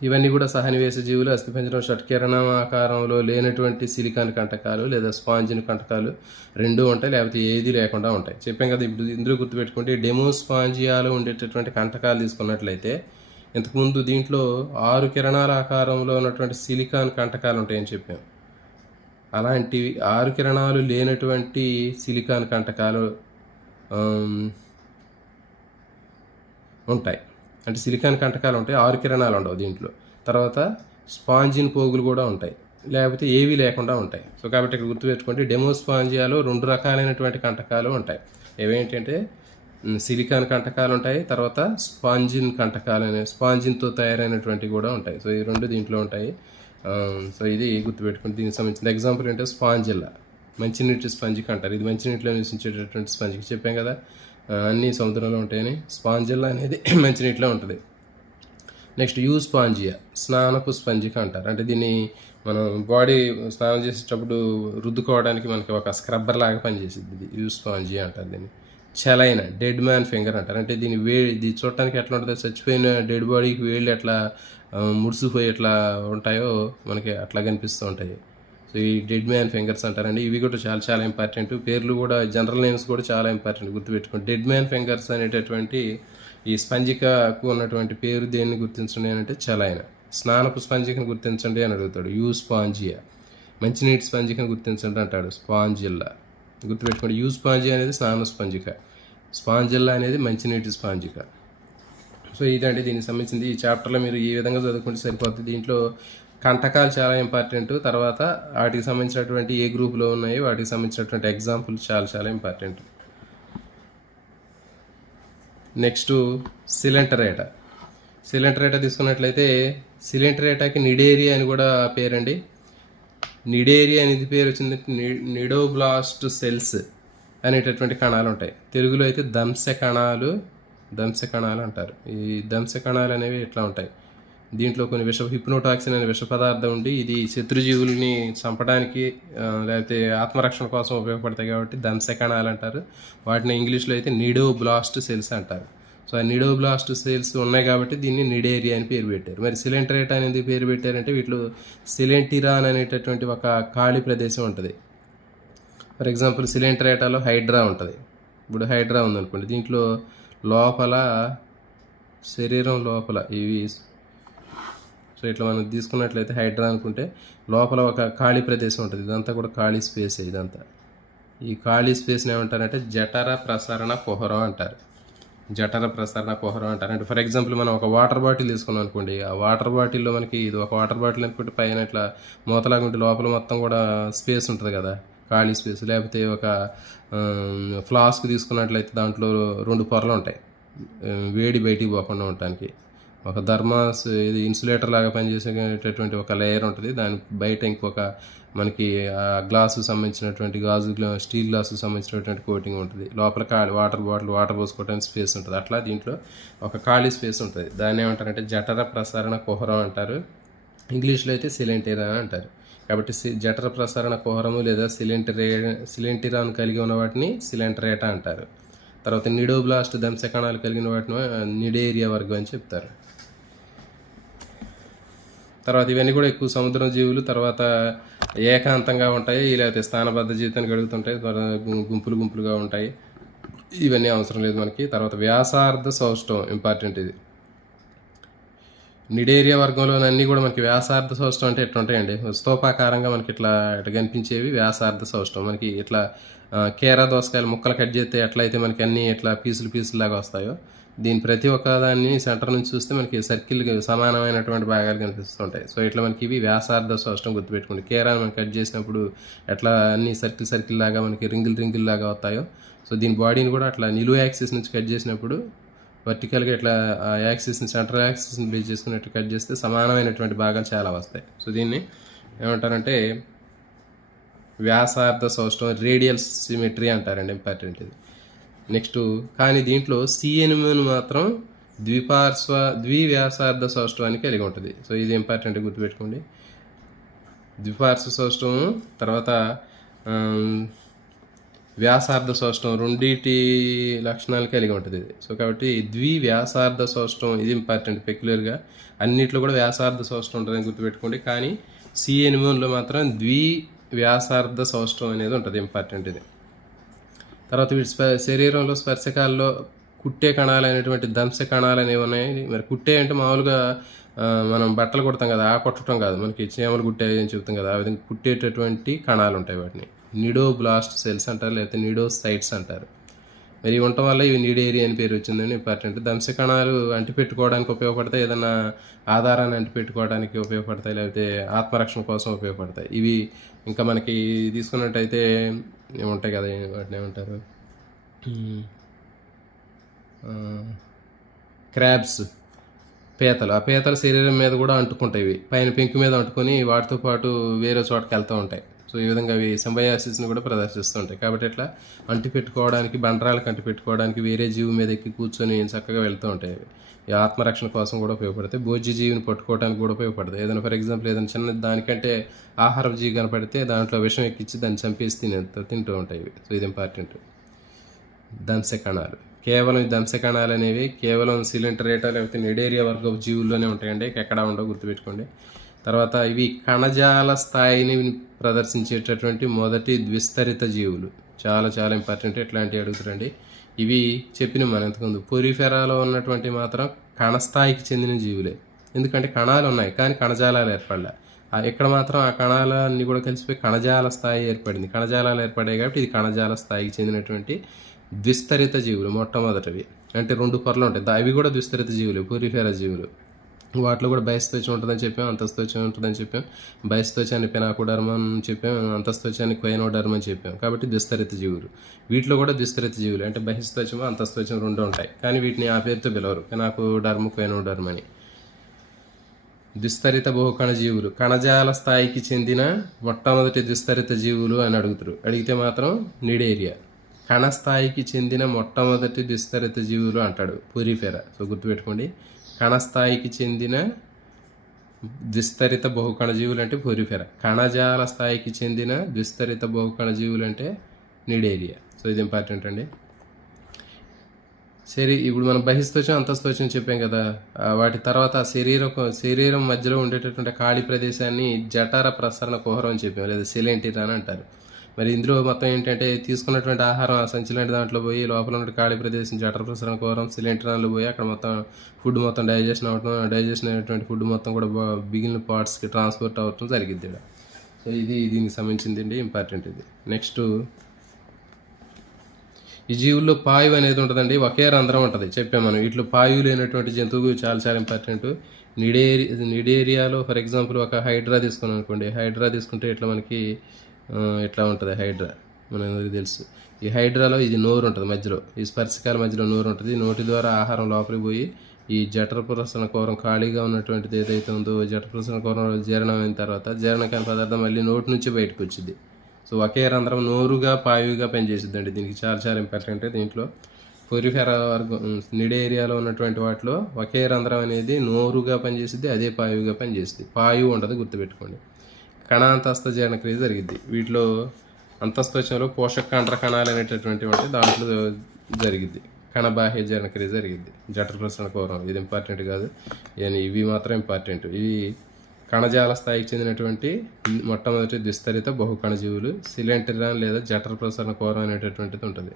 ఇవన్నీ కూడా సహనివేశ జీవులు. అస్థిపంజరం షట్కిరణం ఆకారంలో లేనటువంటి సిలికాన్ కంటకాలు లేదా స్పాంజిన్ కంటకాలు రెండూ ఉంటాయి, లేకపోతే ఏది లేకుండా ఉంటాయి. చెప్పాం కదా. ఇప్పుడు ఇందులో గుర్తుపెట్టుకుంటే డెమోస్పాంజియాలో ఉండేటటువంటి కంటకాలు తీసుకున్నట్లయితే ఇంతకుముందు దీంట్లో 6 కిరణాల ఆకారంలో ఉన్నటువంటి సిలికాన్ కంటకాలు ఉంటాయని చెప్పాం. అలాంటివి 6 కిరణాలు లేనటువంటి సిలికాన్ కంటకాలు ఉంటాయి. అంటే సిలికాన్ కంటకాలు ఉంటాయి, 6 కిరణాలు ఉండవు దీంట్లో. తర్వాత స్పాంజిన్ పోగులు కూడా ఉంటాయి, లేకపోతే ఏవి లేకుండా ఉంటాయి. సో కాబట్టి ఇక్కడ గుర్తుపెట్టుకోండి, డెమోస్పాంజియాలో 2 రకాలైనటువంటి కంటకాలు ఉంటాయి. ఏవేంటంటే సిలికాన్ కంటకాలు ఉంటాయి, తర్వాత స్పాంజిన్ కంటకాలు అనే స్పాంజిన్తో తయారైనటువంటివి కూడా ఉంటాయి. సో ఈ 2 దీంట్లో ఉంటాయి. సో ఇది గుర్తుపెట్టుకోండి. దీనికి సంబంధించిన ఎగ్జాంపుల్ ఏంటంటే స్పాంజిల్లా, మంచినీటి స్పంజిక్ అంటారు. ఇది మంచినీటిలో నివసించేటటువంటి స్పంజిక్. చెప్పాం కదా అన్నీ సముద్రంలో ఉంటాయని. స్పాంజిల్లా అనేది మంచినీటిలో ఉంటుంది. నెక్స్ట్ యూస్పాంజియా, స్నానపు స్పంజిక అంటారు. అంటే దీన్ని మనం బాడీ స్నానం చేసేటప్పుడు రుద్దుకోవడానికి మనకి ఒక స్క్రబ్బర్ లాగా పనిచేసింది. ఇది యూస్పాంజియా అంటారు దీన్ని. చెలైన, డెడ్ మ్యాన్ ఫింగర్ అంటారు. అంటే దీని ఇది చూడటానికి ఎట్లా ఉంటుంది, చచ్చిపోయిన డెడ్ బాడీకి వేళ్ళు ఎట్లా ముడిసిపోయి ఎట్లా ఉంటాయో మనకి అట్లా కనిపిస్తూ ఉంటాయి. సో ఈ డెడ్ మ్యాన్ ఫింగర్స్ అంటారండి. ఇవి కూడా చాలా చాలా ఇంపార్టెంట్. పేర్లు కూడా, జనరల్ నేమ్స్ కూడా చాలా ఇంపార్టెంట్, గుర్తుపెట్టుకోండి. డెడ్ మ్యాన్ ఫింగర్స్ అనేటటువంటి ఈ స్పంజికకు ఉన్నటువంటి పేరు దేన్ని గుర్తించండి అని అంటే చెలైన. స్నానపు స్పంజికను గుర్తించండి అని అడుగుతాడు, యూస్పాంజియా. మంచినీటి స్పంజికను గుర్తించండి అంటాడు, స్పాంజిల్లా. గుర్తుపెట్టుకోండి, యూస్పాంజియా అనేది స్నాన స్పంజిక, స్పాంజిల్లా అనేది మంచినీటి స్పాంజిక. సో ఇదండి దీనికి సంబంధించింది. ఈ చాప్టర్లో మీరు ఈ విధంగా చదువుకుంటే సరిపోతుంది. దీంట్లో కంటకాలు చాలా ఇంపార్టెంట్. తర్వాత వాటికి సంబంధించినటువంటి ఏ గ్రూప్లో ఉన్నాయి వాటికి సంబంధించినటువంటి ఎగ్జాంపుల్ చాలా చాలా ఇంపార్టెంట్. నెక్స్ట్ సిలెంటరేటా. సిలెంటరేటా తీసుకున్నట్లయితే సిలెంటరేటాకి నిడేరియా అని కూడా పేరండి. నిడేరియా అనేది పేరు వచ్చింది నిడోబ్లాస్ట్ సెల్స్ అనేటటువంటి కణాలు ఉంటాయి. తెలుగులో అయితే దంశ కణాలు అంటారు. ఈ దంశ కణాలు అనేవి ఇట్లా ఉంటాయి. దీంట్లో కొన్ని హిప్నోటాక్సిన్ అనే విష పదార్థం ఉండి ఇది శత్రుజీవుల్ని చంపడానికి లేకపోతే ఆత్మరక్షణ కోసం ఉపయోగపడతాయి కాబట్టి దంశ కణాలు అంటారు. వాటిని ఇంగ్లీష్లో అయితే నిడోబ్లాస్ట్ సెల్స్ అంటారు. సో ఆ నిడోబ్లాస్ట్ సెల్స్ ఉన్నాయి కాబట్టి దీన్ని నిడేరియా అని పేరు పెట్టారు. మరి సిలెంటరేటా అనేది పేరు పెట్టారంటే వీటిలో సిలెంటిరాన్ అనేటటువంటి ఒక ఖాళీ ప్రదేశం ఉంటుంది. ఫర్ ఎగ్జాంపుల్ సిలెంటరేటాలో హైడ్రా ఉంటుంది. ఇప్పుడు హైడ్రా ఉందనుకోండి, దీంట్లో లోపల శరీరం లోపల ఇవి సో ఇట్లా మనం తీసుకున్నట్లయితే హైడ్రా అనుకుంటే లోపల ఒక ఖాళీ ప్రదేశం ఉంటుంది. ఇదంతా కూడా ఖాళీ స్పేస్. ఇదంతా ఈ ఖాళీ స్పేస్ని ఏమంటారంటే జఠర ప్రసరణ కుహరం అంటారు. అంటే ఫర్ ఎగ్జాంపుల్ మనం ఒక వాటర్ బాటిల్ తీసుకున్నాం అనుకోండి, ఆ వాటర్ బాటిల్లో మనకి ఇది ఒక వాటర్ బాటిల్ అనుకుంటే పైన ఇట్లా మూతలాగా ఉంటే లోపల మొత్తం కూడా స్పేస్ ఉంటుంది కదా, ఖాళీ స్పేస్. లేకపోతే ఒక ఫ్లాస్క్ తీసుకున్నట్లయితే దాంట్లో 2 పొరలు ఉంటాయి వేడి బయటికి పోకుండా ఉండటానికి. ఒక థర్మాస్ ఇది ఇన్సులేటర్ లాగా పనిచేసేటటువంటి ఒక లేయర్ ఉంటుంది, దాని బయట ఇంకొక మనకి ఆ గ్లాసు సంబంధించినటువంటి స్టీల్ గ్లాసు సంబంధించినటువంటి కోటింగ్ ఉంటుంది. లోపల వాటర్ బాటిల్ వాటర్ పోసుకోవడానికి స్పేస్ ఉంటుంది. అట్లా దీంట్లో ఒక ఖాళీ స్పేస్ ఉంటుంది. దాన్ని ఏమంటారంటే జఠర ప్రసరణ కుహరం అంటారు. ఇంగ్లీష్లో అయితే సిలెంటిరా అంటారు. కాబట్టి జఠర ప్రసరణ కుహరము లేదా సిలెంటిరాను కలిగి ఉన్న వాటిని సిలెంటరేటా అంటారు. తర్వాత నిడోబ్లాస్ట్ దంశ కణాలు కలిగిన వాటిని నిడేరియా వర్గం అని చెప్తారు. తర్వాత ఇవన్నీ కూడా ఎక్కువ సముద్ర జీవులు. తర్వాత ఏకాంతంగా ఉంటాయి, లేకపోతే స్థానబద్ధ జీవితాన్ని గడుగుతుంటాయి, గుంపులుగా ఉంటాయి. ఇవన్నీ అవసరం లేదు మనకి. తర్వాత వ్యాసార్థ సౌష్టవం ఇంపార్టెంట్. ఇది నిడేరియా వర్గంలోని అన్నీ కూడా మనకి వ్యాసార్థ సౌష్టం అంటే ఎట్లా ఉంటాయండి, స్తూపాకారంగా మనకి ఇట్లా కనిపించేవి వ్యాసార్థ సౌష్టం. మనకి ఇట్లా కేరా దోసకాయలు ముక్కలు కట్ చేస్తే ఎట్లయితే మనకి అన్నీ ఇట్లా పీసులు లాగా వస్తాయో, దీని ప్రతి ఒక్క దాన్ని సెంటర్ నుంచి చూస్తే మనకి సర్కిల్ సమానమైనటువంటి భాగాలు కనిపిస్తుంటాయి. సో ఇట్లా మనకి ఇవి వ్యాసార్థ సౌష్టం గుర్తుపెట్టుకోండి. కేరాన్ని మనం కట్ చేసినప్పుడు ఎట్లా అన్ని సర్కిల్ లాగా మనకి రింగిల్ లాగా వస్తాయో, సో దీని బాడీని కూడా అట్లా నిలువు యాక్సిస్ నుంచి కట్ చేసినప్పుడు వర్టికల్గా ఇట్లా ఆ యాక్సిస్ని సెంట్రల్ యాక్సిస్ని బేస్ చేసుకున్నట్టు కట్ చేస్తే సమానమైనటువంటి భాగాలు చాలా వస్తాయి. సో దీన్ని ఏమంటారంటే వ్యాసార్థ సౌష్టం, రేడియల్ సిమెట్రీ అంటారండి, ఇంపార్టెంట్ ఇది. నెక్స్ట్ కానీ దీంట్లో సిఎన్ఎం మాత్రం ద్వివ్యాసార్థ సౌష్టవాన్ని కలిగి ఉంటుంది. సో ఇది ఇంపార్టెంట్ గుర్తుపెట్టుకోండి. ద్విపార్శ్వ సౌష్టము తర్వాత వ్యాసార్థ సౌష్టం రెండింటి లక్షణాలు కలిగి ఉంటుంది ఇది. సో కాబట్టి ద్వివ్యాసార్థ సౌష్టం ఇది ఇంపార్టెంట్. పెక్యులర్గా అన్నిట్లో కూడా వ్యాసార్థ సౌష్టం ఉంటుందని గుర్తుపెట్టుకోండి. కానీ సిఎన్ఎంలో మాత్రం ద్వివ్యాసార్థ సౌష్టం అనేది ఉంటుంది, ఇంపార్టెంట్ ఇది. తర్వాత వీటి శరీరంలో స్పర్శకాల్లో కుట్టే కణాలు అనేటువంటి దంశ కణాలు అనేవి ఉన్నాయి. మరి కుట్టే అంటే మామూలుగా మనం బట్టలు కుడతాం కదా, ఆ కుట్టడం కాదు, మనకి చీమలు కుట్టాయి అని చెప్తాం కదా, ఆ విధంగా కుట్టేటటువంటి కణాలు ఉంటాయి. వాటిని నిడోబ్లాస్ట్ సెల్స్ అంటారు, లేకపోతే నిడోసైట్స్ అంటారు. మరి ఉండటం వల్ల ఇవి నిడేరియా అని పేరు వచ్చిందని ఇంపార్టెంట్. దంశ కణాలు అంటిపెట్టుకోవడానికి ఉపయోగపడతాయి, ఏదైనా ఆధారాన్ని అంటిపెట్టుకోవడానికి ఉపయోగపడతాయి, లేకపోతే ఆత్మరక్షణ కోసం ఉపయోగపడతాయి. ఇవి ఇంకా మనకి తీసుకున్నట్టయితే ఏముంటాయి కదా, వాటిని ఏమంటారు, క్రాబ్స్, పీతలు. ఆ పీతల శరీరం మీద కూడా అంటుకుంటాయి. పైన పెంకు మీద అంటుకొని వాటితో పాటు వేరే చోటకి వెళ్తూ ఉంటాయి. సో ఈ విధంగా అవి సింబయాసిస్ని కూడా ప్రదర్శిస్తుంటాయి. కాబట్టి ఇట్లా అంటిపెట్టుకోవడానికి, బండరాలకు అంటిపెట్టుకోవడానికి వేరే జీవి మీద ఎక్కి కూర్చొని చక్కగా వెళ్తూ ఉంటాయి. ఈ ఆత్మరక్షణ కోసం కూడా ఉపయోగపడతాయి. భోజ్య జీవిని పట్టుకోవడానికి కూడా ఉపయోగపడతాయి. ఏదైనా ఫర్ ఎగ్జాంపుల్ ఏదైనా చిన్న దానికంటే ఆహారం జీవి కనపడితే దాంట్లో విషం ఎక్కించి దాన్ని చంపేసి తింటూ ఉంటాయి. సో ఇది ఇంపార్టెంట్. దంశ కణాలు కేవలం దంశ కణాలు అనేవి కేవలం సిలెంటరేటా లేకపోతే నిడేరియా వర్గపు జీవుల్లోనే ఉంటాయండి, ఎక్కడా ఉండవు, గుర్తుపెట్టుకోండి. తర్వాత ఇవి కణజాల స్థాయిని ప్రదర్శించేటటువంటి మొదటి విస్తరిత జీవులు. చాలా చాలా ఇంపార్టెంట్. ఎట్లాంటివి అడుగుతారండి ఇవి చెప్పిన మన ఇంతకుముందు. పొరిఫెరాలో ఉన్నటువంటి మాత్రం కణస్థాయికి చెందిన జీవులే. ఎందుకంటే కణాలు ఉన్నాయి కానీ కణజాలాలు ఏర్పడలే. ఇక్కడ మాత్రం ఆ కణాలన్నీ కూడా కలిసిపోయి కణజాల స్థాయి ఏర్పడింది. కణజాలాలు ఏర్పడాయి కాబట్టి ఇది కణజాల స్థాయికి చెందినటువంటి విస్తరిత జీవులు మొట్టమొదటివి. అంటే 2 పొరలు ఉంటాయి. అవి కూడా విస్తరిత జీవులు, పోరిఫెరా జీవులు. వాటిలో కూడా బహిస్తోచం ఉంటుందని చెప్పాం, అంతస్తోచం ఉంటుందని చెప్పాం. బహిస్తోచాన్ని పెనాకోడర్మా అని చెప్పాం, అంతస్తోచాన్ని క్వైనోడర్మా అని చెప్పాం. కాబట్టి ద్విస్తరిత జీవులు. వీటిలో కూడా ద్విస్తరిత జీవులు అంటే బహిస్తోచం, అంతస్తోచం 2 ఉంటాయి. కానీ వీటిని ఆ పేరుతో పిలవరు, పెనాకోడర్మ, క్వైనోడర్మ అని. ద్విస్తరిత బహుకణ జీవులు కణజాల స్థాయికి చెందిన మొట్టమొదటి ద్విస్తరిత జీవులు అని అడిగితే మాత్రం నిడేరియా. కణ స్థాయికి చెందిన మొట్టమొదటి ద్విస్తరిత జీవులు అంటాడు పోరిఫెరా. సో గుర్తుపెట్టుకోండి, కణ స్థాయికి చెందిన ద్విస్తరిత బహుకణ జీవులు అంటే పోరిఫెరా. కణజాల స్థాయికి చెందిన ద్విస్తరిత బహుకణ జీవులు అంటే నిడేరియా. సో ఇది ఇంపార్టెంట్ అండి. ఇప్పుడు మనం బహిస్తోచం, అంతస్తోచం చెప్పాం కదా. వాటి తర్వాత శరీరం మధ్యలో ఉండేటటువంటి ఖాళీ ప్రదేశాన్ని జఠర ప్రసరణ కుహరం అని చెప్పాం, లేదా సిలెంటిరా అని అంటారు. మరి ఇందులో మొత్తం ఏంటంటే తీసుకున్నటువంటి ఆహారం ఆ సంచి లాంటి దాంట్లో పోయి లోపల ఉన్న ఖాళీ ప్రదేశం జఠర ప్రసరణ కుహరం సిలెంటిరాన్లో పోయి అక్కడ మొత్తం ఫుడ్ మొత్తం డైజెషన్ అయినటువంటి ఫుడ్ మొత్తం కూడా మిగిలిన పార్ట్స్కి ట్రాన్స్పోర్ట్ అవ్వటం జరిగింది. సో ఇది దీనికి సంబంధించింది అండి, ఇంపార్టెంట్ ఇది. నెక్స్ట్, ఈ జీవుల్లో పాయువు అనేది ఉంటుందండి, ఒకే రంధ్రం ఉంటుంది చెప్పాం మనం. వీటిలో పాయువు లేనటువంటి జంతువు చాలా చాలా ఇంపార్టెంట్. నిడేరియాలో ఫర్ ఎగ్జాంపుల్ ఒక హైడ్రా తీసుకున్నాం అనుకోండి. హైడ్రా తీసుకుంటే ఇట్లా మనకి ఇట్లా ఉంటుంది హైడ్రా, మనందరికీ తెలుసు. ఈ హైడ్రాలో ఇది నోరు ఉంటుంది మధ్యలో, ఈ స్పర్శకాల మధ్యలో నోరు ఉంటుంది. నోటి ద్వారా ఆహారం లోపలికి పోయి ఈ జఠర ప్రసరణ కుహరం ఖాళీగా ఉన్నటువంటిది ఏదైతే ఉందో జఠర ప్రసరణ కుహరం జీర్ణం అయిన తర్వాత జీర్ణకాని పదార్థం మళ్ళీ నోటి నుంచి బయటకు వచ్చింది. సో ఒకే రంధ్రం నోరుగా పాయువుగా పనిచేసిద్దండి. దీనికి చాలా చాలా ఇంపార్టెంట్. దీంట్లో పోరిఫెరా వర్గం నిడేరియాలో ఉన్నటువంటి వాటిలో ఒకే రంధ్రం అనేది నోరుగా పనిచేసిద్ది, అదే పాయువుగా పనిచేస్తుంది. పాయువు ఉండదు, గుర్తుపెట్టుకోండి. కణాంతస్థ జీర్ణక్రియ జరిగిద్ది. వీటిలో అంతస్తోచంలో పోషక కండ్ర కణాలు అనేటటువంటి దాంట్లో జరిగిద్ది. కణబాహ్య జీర్ణక్రియ జరిగిద్ది. జఠర ప్రసరణ కుహరం ఇది ఇంపార్టెంట్ కాదు, ఇవి మాత్రం ఇంపార్టెంట్. ఇవి కణజాల స్థాయికి చెందినటువంటి మొట్టమొదటి ద్విస్తరిత బహుకణ జీవులు. సిలెంటిరాన్ లేదా జఠర ప్రసరణ కుహరం అనేటటువంటిది ఉంటుంది.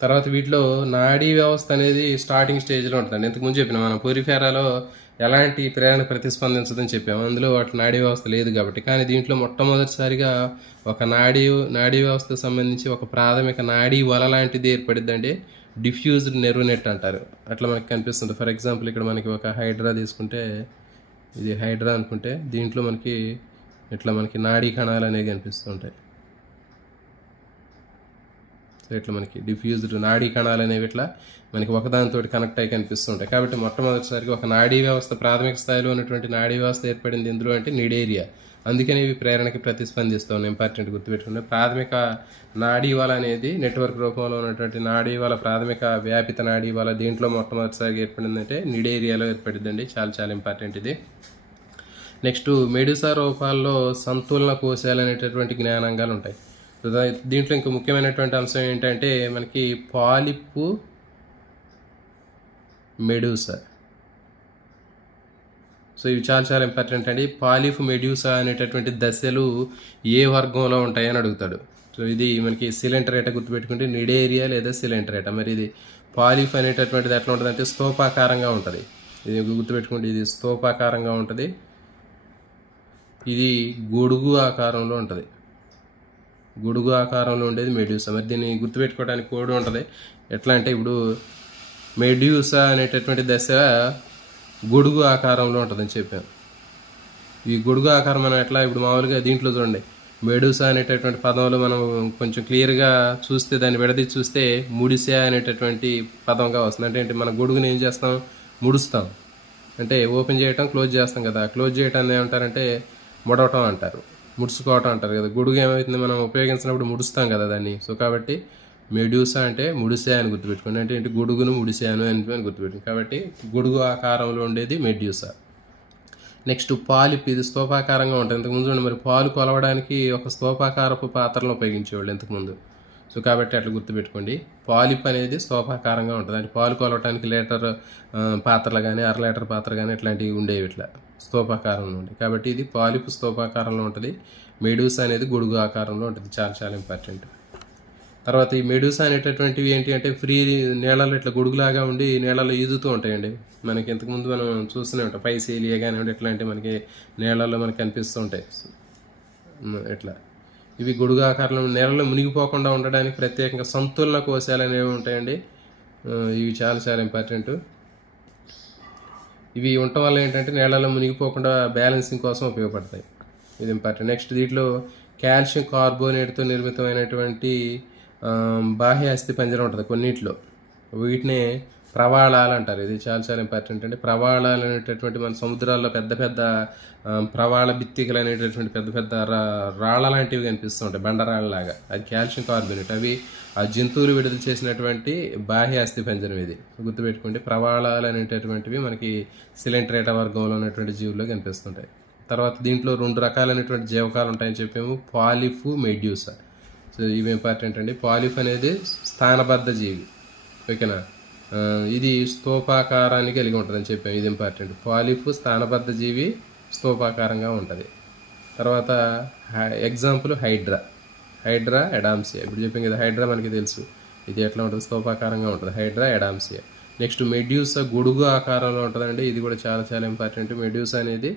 తర్వాత వీటిలో నాడీ వ్యవస్థ అనేది స్టార్టింగ్ స్టేజ్లో ఉంటుందండి. ఇంతకుముందు చెప్పిన మనం పోరిఫెరాలో ఎలాంటి ప్రేరణ ప్రతిస్పందించదని చెప్పాము, అందులో వాటి నాడీ వ్యవస్థ లేదు కాబట్టి. కానీ దీంట్లో మొట్టమొదటిసారిగా ఒక నాడీ వ్యవస్థకు సంబంధించి ఒక ప్రాథమిక నాడీ వల లాంటిది ఏర్పడిద్దండి. డిఫ్యూజ్డ్ నెర్వ్ నెట్ అంటారు, అట్లా మనకి కనిపిస్తుంది. ఫర్ ఎగ్జాంపుల్ ఇక్కడ మనకి ఒక హైడ్రా తీసుకుంటే, ఇది హైడ్రా అనుకుంటే, దీంట్లో మనకి ఇట్లా మనకి నాడీ కణాలు అనేవి కనిపిస్తుంటాయి. సో ఇట్లా మనకి డిఫ్యూజ్డ్ నాడీ కణాలు అనేవి ఇట్లా మనకి ఒకదానితో కనెక్ట్ అయ్యి కనిపిస్తుంటాయి. కాబట్టి మొట్టమొదటిసారిగా ఒక నాడీ వ్యవస్థ ప్రాథమిక స్థాయిలో ఉన్నటువంటి నాడీ వ్యవస్థ ఏర్పడింది ఎందులో అంటే నిడేరియా. అందుకని ఇవి ప్రేరణకి ప్రతిస్పందిస్తూ ఉన్నాయి. ఇంపార్టెంట్ గుర్తుపెట్టుకుంటే, ప్రాథమిక నాడీవల అనేది నెట్వర్క్ రూపంలో ఉన్నటువంటి నాడీవల, ప్రాథమిక వ్యాపిత నాడీవల దీంట్లో మొట్టమొదటిసారిగా ఏర్పడిందంటే నిడేరియాలో ఏర్పడిందండి. చాలా చాలా ఇంపార్టెంట్ ఇది. నెక్స్ట్, మెడుసా రూపాల్లో సంతులన కోశాలు అనేటటువంటి జ్ఞానాంగాలు ఉంటాయి. దీంట్లో ఇంకో ముఖ్యమైనటువంటి అంశం ఏంటంటే మనకి పాలిప్ మెడూసా. సో ఇవి చాలా చాలా ఇంపార్టెంట్ అండి. పాలిప్ మెడ్యూసా అనేటటువంటి దశలు ఏ వర్గంలో ఉంటాయని అడుగుతాడు. సో ఇది మనకి సిలెంటరేటా గుర్తుపెట్టుకుంటే నిడేరియా లేదా సిలెంటరేటా. మరి ఇది పాలిప్ అనేటటువంటిది ఎట్లా ఉంటుంది అంటే స్తూపాకారంగా ఉంటుంది. ఇది గుర్తుపెట్టుకుంటే ఇది స్తూపాకారంగా ఉంటుంది, ఇది గొడుగు ఆకారంలో ఉంటుంది. గొడుగు ఆకారంలో ఉండేది మెడ్యూసా. మరి దీన్ని గుర్తుపెట్టుకోవడానికి కోడ్ ఉంటుంది. ఎట్లా అంటే ఇప్పుడు మెడ్యూసా అనేటటువంటి దశ గొడుగు ఆకారంలో ఉంటుందని చెప్పాను. ఈ గొడుగు ఆకారం మనం ఎట్లా ఇప్పుడు మామూలుగా దీంట్లో చూడండి, మెడూసా అనేటటువంటి పదంలో మనం కొంచెం క్లియర్గా చూస్తే, దాన్ని విడదీసి చూస్తే ముడిసా అనేటటువంటి పదంగా వస్తుంది. అంటే ఏంటి, మన గొడుగుని ఏం చేస్తాం, ముడుస్తాం. అంటే ఓపెన్ చేయటం, క్లోజ్ చేస్తాం కదా. క్లోజ్ చేయటాన్ని ఏమంటారంటే ముడవటం అంటారు, ముడుచుకోవటం అంటారు కదా. గొడుగు ఏమవుతుంది, మనం ఉపయోగించినప్పుడు ముడుస్తాం కదా దాన్ని. సో కాబట్టి మెడ్యూసా అంటే ముడిసా అని గుర్తుపెట్టుకోండి. అంటే ఏంటి, గొడుగును ముడిసాను అని గుర్తుపెట్టుకోండి. కాబట్టి గొడుగు ఆకారంలో ఉండేది మెడ్యూసా. నెక్స్ట్ పాలిప్, ఇది స్తూపాకారంగా ఉంటుంది. ఇంతకుముందు చూడండి, మరి పాలు కొలవడానికి ఒక స్తూపాకారపు పాత్రలను ఉపయోగించేవాళ్ళు ఇంతకుముందు. సో కాబట్టి అట్లా గుర్తుపెట్టుకోండి. పాలిప్ అనేది స్తూపాకారంగా ఉంటుంది. అంటే పాలు కొలవడానికి లీటర్ పాత్రలు కానీ, అర లీటర్ పాత్ర కానీ ఇట్లాంటివి ఉండేవి ఇట్లా స్తూపాకారంలో ఉండి. కాబట్టి ఇది పాలిప్ స్తూపాకారంలో ఉంటుంది. మెడూసా అనేది గొడుగు ఆకారంలో ఉంటుంది. చాలా చాలా ఇంపార్టెంట్. తర్వాత ఈ మెడూసా అనేటటువంటివి ఏంటి అంటే ఫ్రీ నీళ్ళలో ఇట్లా గొడుగులాగా ఉండి నీళ్ళలో ఈదుతూ ఉంటాయండి. మనకి ఇంతకుముందు మనం చూస్తూనే ఉంటాం పైసీలియా కానివ్వండి, ఇట్లాంటివి మనకి నీళ్ళల్లో మనకి కనిపిస్తూ ఉంటాయి. ఇట్లా ఇవి గొడుగు ఆకారంలో నీళ్ళలో మునిగిపోకుండా ఉండడానికి ప్రత్యేకంగా సంతులన కోశాలు అనేవి ఉంటాయండి. ఇవి చాలా చాలా ఇంపార్టెంట్. ఇవి ఉండటం వల్ల ఏంటంటే నీళ్ళలో మునిగిపోకుండా బ్యాలెన్సింగ్ కోసం ఉపయోగపడతాయి. ఇది ఇంపార్టెంట్. నెక్స్ట్ దీంట్లో కాల్షియం కార్బోనేట్తో నిర్మితమైనటువంటి బాహ్య అస్థి పంజరం ఉంటుంది కొన్నిట్లో. వీటినే ప్రవాళాలు అంటారు. ఇది చాలా చాలా ఇంపార్టెంట్ అండి. ప్రవాళాలు అనేటటువంటి మన సముద్రాల్లో పెద్ద పెద్ద ప్రవాళ బిత్తికలు అనేటటువంటి పెద్ద పెద్ద రాళ్ళ లాంటివి కనిపిస్తూ ఉంటాయి, బండరాళ్ళలాగా. అది కాల్షియం కార్బోనేట్. అవి ఆ జంతువులు విడుదల చేసినటువంటి బాహ్య అస్థి పంజరం. ఇది గుర్తుపెట్టుకోండి. ప్రవాళాలు అనేటటువంటివి మనకి సిలెంట్రేటా వర్గంలో ఉన్నటువంటి జీవుల్లో కనిపిస్తుంటాయి. తర్వాత దీంట్లో 2 రకాలైనటువంటి జీవకాలు ఉంటాయని చెప్పాము, పాలిఫ్, మెడ్యూసా. సో ఇవి ఇంపార్టెంట్ అండి. పాలిఫ్ అనేది స్థానబద్ధ జీవి, ఓకేనా. ఇది స్తూపాకారాన్ని కలిగి ఉంటుందని చెప్పాము, ఇది ఇంపార్టెంట్. పాలిఫ్ స్థానబద్ధ జీవి, స్తూపాకారంగా ఉంటుంది. తర్వాత ఎగ్జాంపుల్ హైడ్రా ఎడామ్సియా. ఇప్పుడు చెప్పాం కదా, హైడ్రా మనకి తెలుసు ఇది ఎట్లా ఉంటుంది, స్తూపాకారంగా ఉంటుంది. హైడ్రా ఎడామ్సియా. నెక్స్ట్ మెడ్యూసా గొడుగు ఆకారంలో ఉంటుందండి. ఇది కూడా చాలా చాలా ఇంపార్టెంట్. మెడ్యూసా అనేది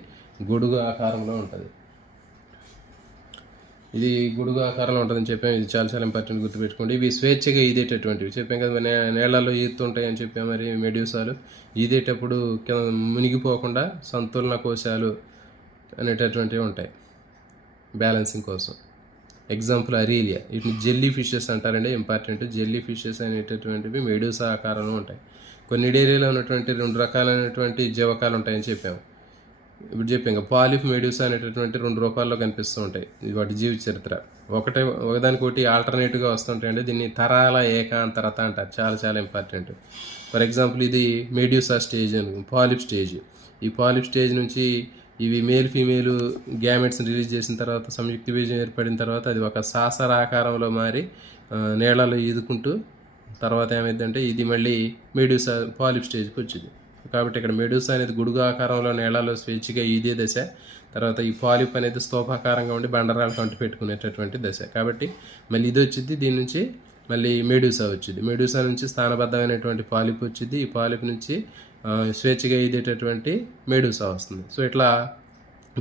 గొడుగు ఆకారంలో ఉంటుంది. ఇది గొడుగు ఆకారంలో ఉంటుందని చెప్పాము, ఇది చాలా చాలా ఇంపార్టెంట్, గుర్తుపెట్టుకోండి. ఇవి స్వేచ్ఛగా ఈదేటటువంటివి చెప్పాం కదా, నీళ్లలో ఈదుతుంటాయి అని చెప్పాము. మరి మెడ్యూసాలు ఈదేటప్పుడు మునిగిపోకుండా సంతులన కోశాలు అనేటటువంటివి ఉంటాయి బ్యాలెన్సింగ్ కోసం. ఎగ్జాంపుల్ అరీలియా. వీటిని జెల్లీ ఫిషెస్ అంటారండి, ఇంపార్టెంట్. జెల్లీ ఫిషెస్ అనేటటువంటివి మెడ్యూసా ఆకారంలో ఉంటాయి. కొన్ని ఏరియాలో ఉన్నటువంటి 2 రకాలైనటువంటి జీవకాలు ఉంటాయని చెప్పాము. ఇప్పుడు చెప్పాం పాలిఫ్, మెడ్యూసా అనేటటువంటి 2 రూపాల్లో కనిపిస్తూ ఉంటాయి. ఇది వాటి జీవిత చరిత్ర. ఒకదానికొకటి ఆల్టర్నేటివ్గా వస్తుంటాయండి. దీన్ని తరాల ఏకాంతరత అంటారు, చాలా చాలా ఇంపార్టెంట్. ఫర్ ఎగ్జాంపుల్ ఇది మెడ్యూసా స్టేజ్ అని, పాలిఫ్ స్టేజ్. ఈ పాలిఫ్ స్టేజ్ నుంచి ఇవి మేల్ ఫీమేల్ గ్యామెట్స్ని రిలీజ్ చేసిన తర్వాత, సంయుక్త బీజం ఏర్పడిన తర్వాత అది ఒక సాసరాకారంలో మారి నీళ్లలో ఈదుకుంటూ తర్వాత ఏమైందంటే ఇది మళ్ళీ మెడ్యూసా పాలిఫ్ స్టేజ్కి వచ్చింది. కాబట్టి ఇక్కడ మెడూసా అనేది గొడుగు ఆకారంలో నీళ్లలో స్వేచ్ఛగా ఈదే దశ. తర్వాత ఈ పాలిప్ అనేది స్తూపాకారంగా ఉండి బండరాలు కంటు పెట్టుకునేటటువంటి దశ. కాబట్టి మళ్ళీ ఇది వచ్చింది, దీని నుంచి మళ్ళీ మెడూసా వచ్చింది. మెడూసా నుంచి స్థానబద్ధమైనటువంటి పాలిప్ వచ్చింది. ఈ పాలిప్ నుంచి స్వేచ్ఛగా ఈదేటటువంటి మెడూసా వస్తుంది. సో ఇట్లా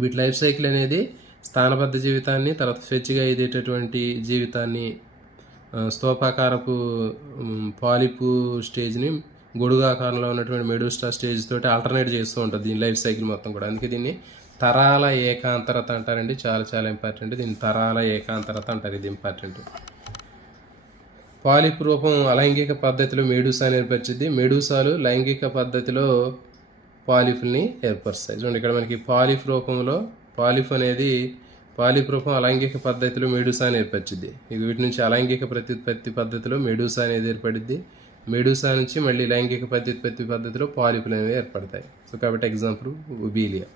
వీటి లైఫ్ సైకిల్ అనేది స్థానబద్ధ జీవితాన్ని, తర్వాత స్వేచ్ఛగా ఈదేటటువంటి జీవితాన్ని, స్తూపాకారపు పాలిపు స్టేజ్ని గొడుగు ఆకారంలో ఉన్నటువంటి మెడూసా స్టేజ్ తోటి ఆల్టర్నేట్ చేస్తూ ఉంటుంది దీని లైఫ్ సైకిల్ మొత్తం కూడా. అందుకే దీన్ని తరాల ఏకాంతరత అంటారండి, చాలా చాలా ఇంపార్టెంట్. దీన్ని తరాల ఏకాంతరత అంటారు, ఇది ఇంపార్టెంట్. పాలిప్ రూపం అలైంగిక పద్ధతిలో మెడూసాని ఏర్పరిచింది. మెడూసాలు లైంగిక పద్ధతిలో పాలిఫ్ని ఏర్పరుస్తాయి. చూడండి ఇక్కడ మనకి పాలిఫ్ రూపంలో పాలిఫ్ రూపం అలైంగిక పద్ధతిలో మెడూసాని ఏర్పరిచింది. ఇక వీటి నుంచి అలైంగిక ప్రత్యుత్పత్తి పద్ధతిలో మెడూసా అనేది ఏర్పడింది. మెడూసా నుంచి మళ్ళీ లైంగిక ప్రత్యుత్పత్తి పద్ధతిలో పాలిపులు అనేవి ఏర్పడతాయి. సో కాబట్టి ఎగ్జాంపుల్ ఉబీలియా.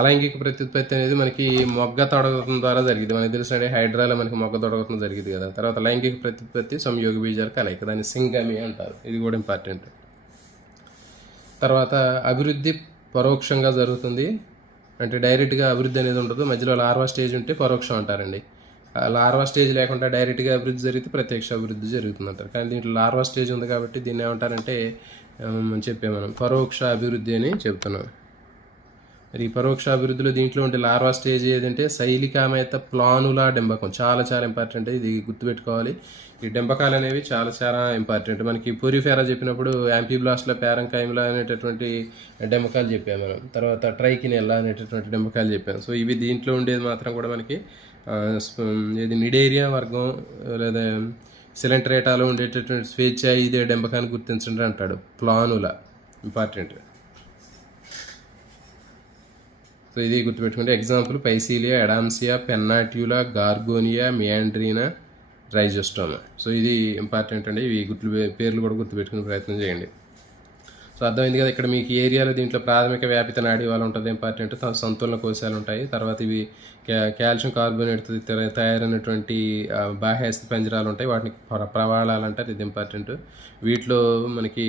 అలైంగిక ప్రత్యుత్పత్తి అనేది మనకి మొగ్గ తొడగటం ద్వారా జరిగింది. మనకి తెలిసిన హైడ్రాలో మనకి మొగ్గ తొడగటం జరిగింది కదా. తర్వాత లైంగిక ప్రత్యుత్పత్తి సంయోగ బీజాల కలయిక, దాన్ని సింగమి అంటారు, ఇది కూడా ఇంపార్టెంట్. తర్వాత అభివృద్ధి పరోక్షంగా జరుగుతుంది, అంటే డైరెక్ట్గా అభివృద్ధి అనేది ఉండదు. మధ్యలో లార్వా స్టేజ్ ఉంటే పరోక్షం అంటారండి. లార్వా స్టేజ్ లేకుండా డైరెక్ట్గా అభివృద్ధి జరిగితే ప్రత్యక్ష అభివృద్ధి జరుగుతుంది అంటారు. కానీ దీంట్లో లార్వా స్టేజ్ ఉంది కాబట్టి దీన్ని ఏమంటారంటే మనం పరోక్ష అభివృద్ధి అని చెప్తున్నాం. మరి ఈ పరోక్ష అభివృద్ధిలో దీంట్లో ఉండే లార్వా స్టేజ్ ఏదంటే శైలికామేత ప్లానులా డెంబకం, చాలా చాలా ఇంపార్టెంట్, ఇది గుర్తుపెట్టుకోవాలి. ఈ డెంబకాలు అనేవి చాలా చాలా ఇంపార్టెంట్. మనకి పోరిఫెరా చెప్పినప్పుడు యాంపీబ్లాస్ట్లో ప్యారంకైమ్లా అనేటటువంటి డెంబకాలు చెప్పాము మనం. తర్వాత ట్రైకినెల్లా అనేటటువంటి డెంబకాలు చెప్పాము. సో ఇవి దీంట్లో ఉండేది మాత్రం కూడా మనకి ఇది నిడేరియా వర్గం లేదా సిలెంట్రేటాలో ఉండేటటువంటి స్వేచ్ఛ ఇదే డెంబకాన్ని గుర్తించండి అంటాడు, ప్లానులా, ఇంపార్టెంట్. సో ఇది గుర్తుపెట్టుకుంటే ఎగ్జాంపుల్ పైసీలియా, ఎడామ్సియా, పెన్నాట్యూలా, గార్గోనియా, మియాండ్రీనా, రైజోస్టోమా. సో ఇది ఇంపార్టెంట్ అండి. ఇవి పేర్లు కూడా గుర్తుపెట్టుకునే ప్రయత్నం చేయండి. సో అర్థమైంది కదా. ఇక్కడ మీకు ఏరియాలో దీంట్లో ప్రాథమిక వ్యాపిత నాడీ వాళ్ళు ఉంటుంది, ఇంపార్టెంట్. సంతులన కోశాలు ఉంటాయి. తర్వాత ఇవి కాల్షియం కార్బోనేట్ తయారైనటువంటి బాహ్య అస్థి పంజరాలు ఉంటాయి, వాటిని ప్రవాళాలు అంటారు, ఇది ఇంపార్టెంట్. వీటిలో మనకి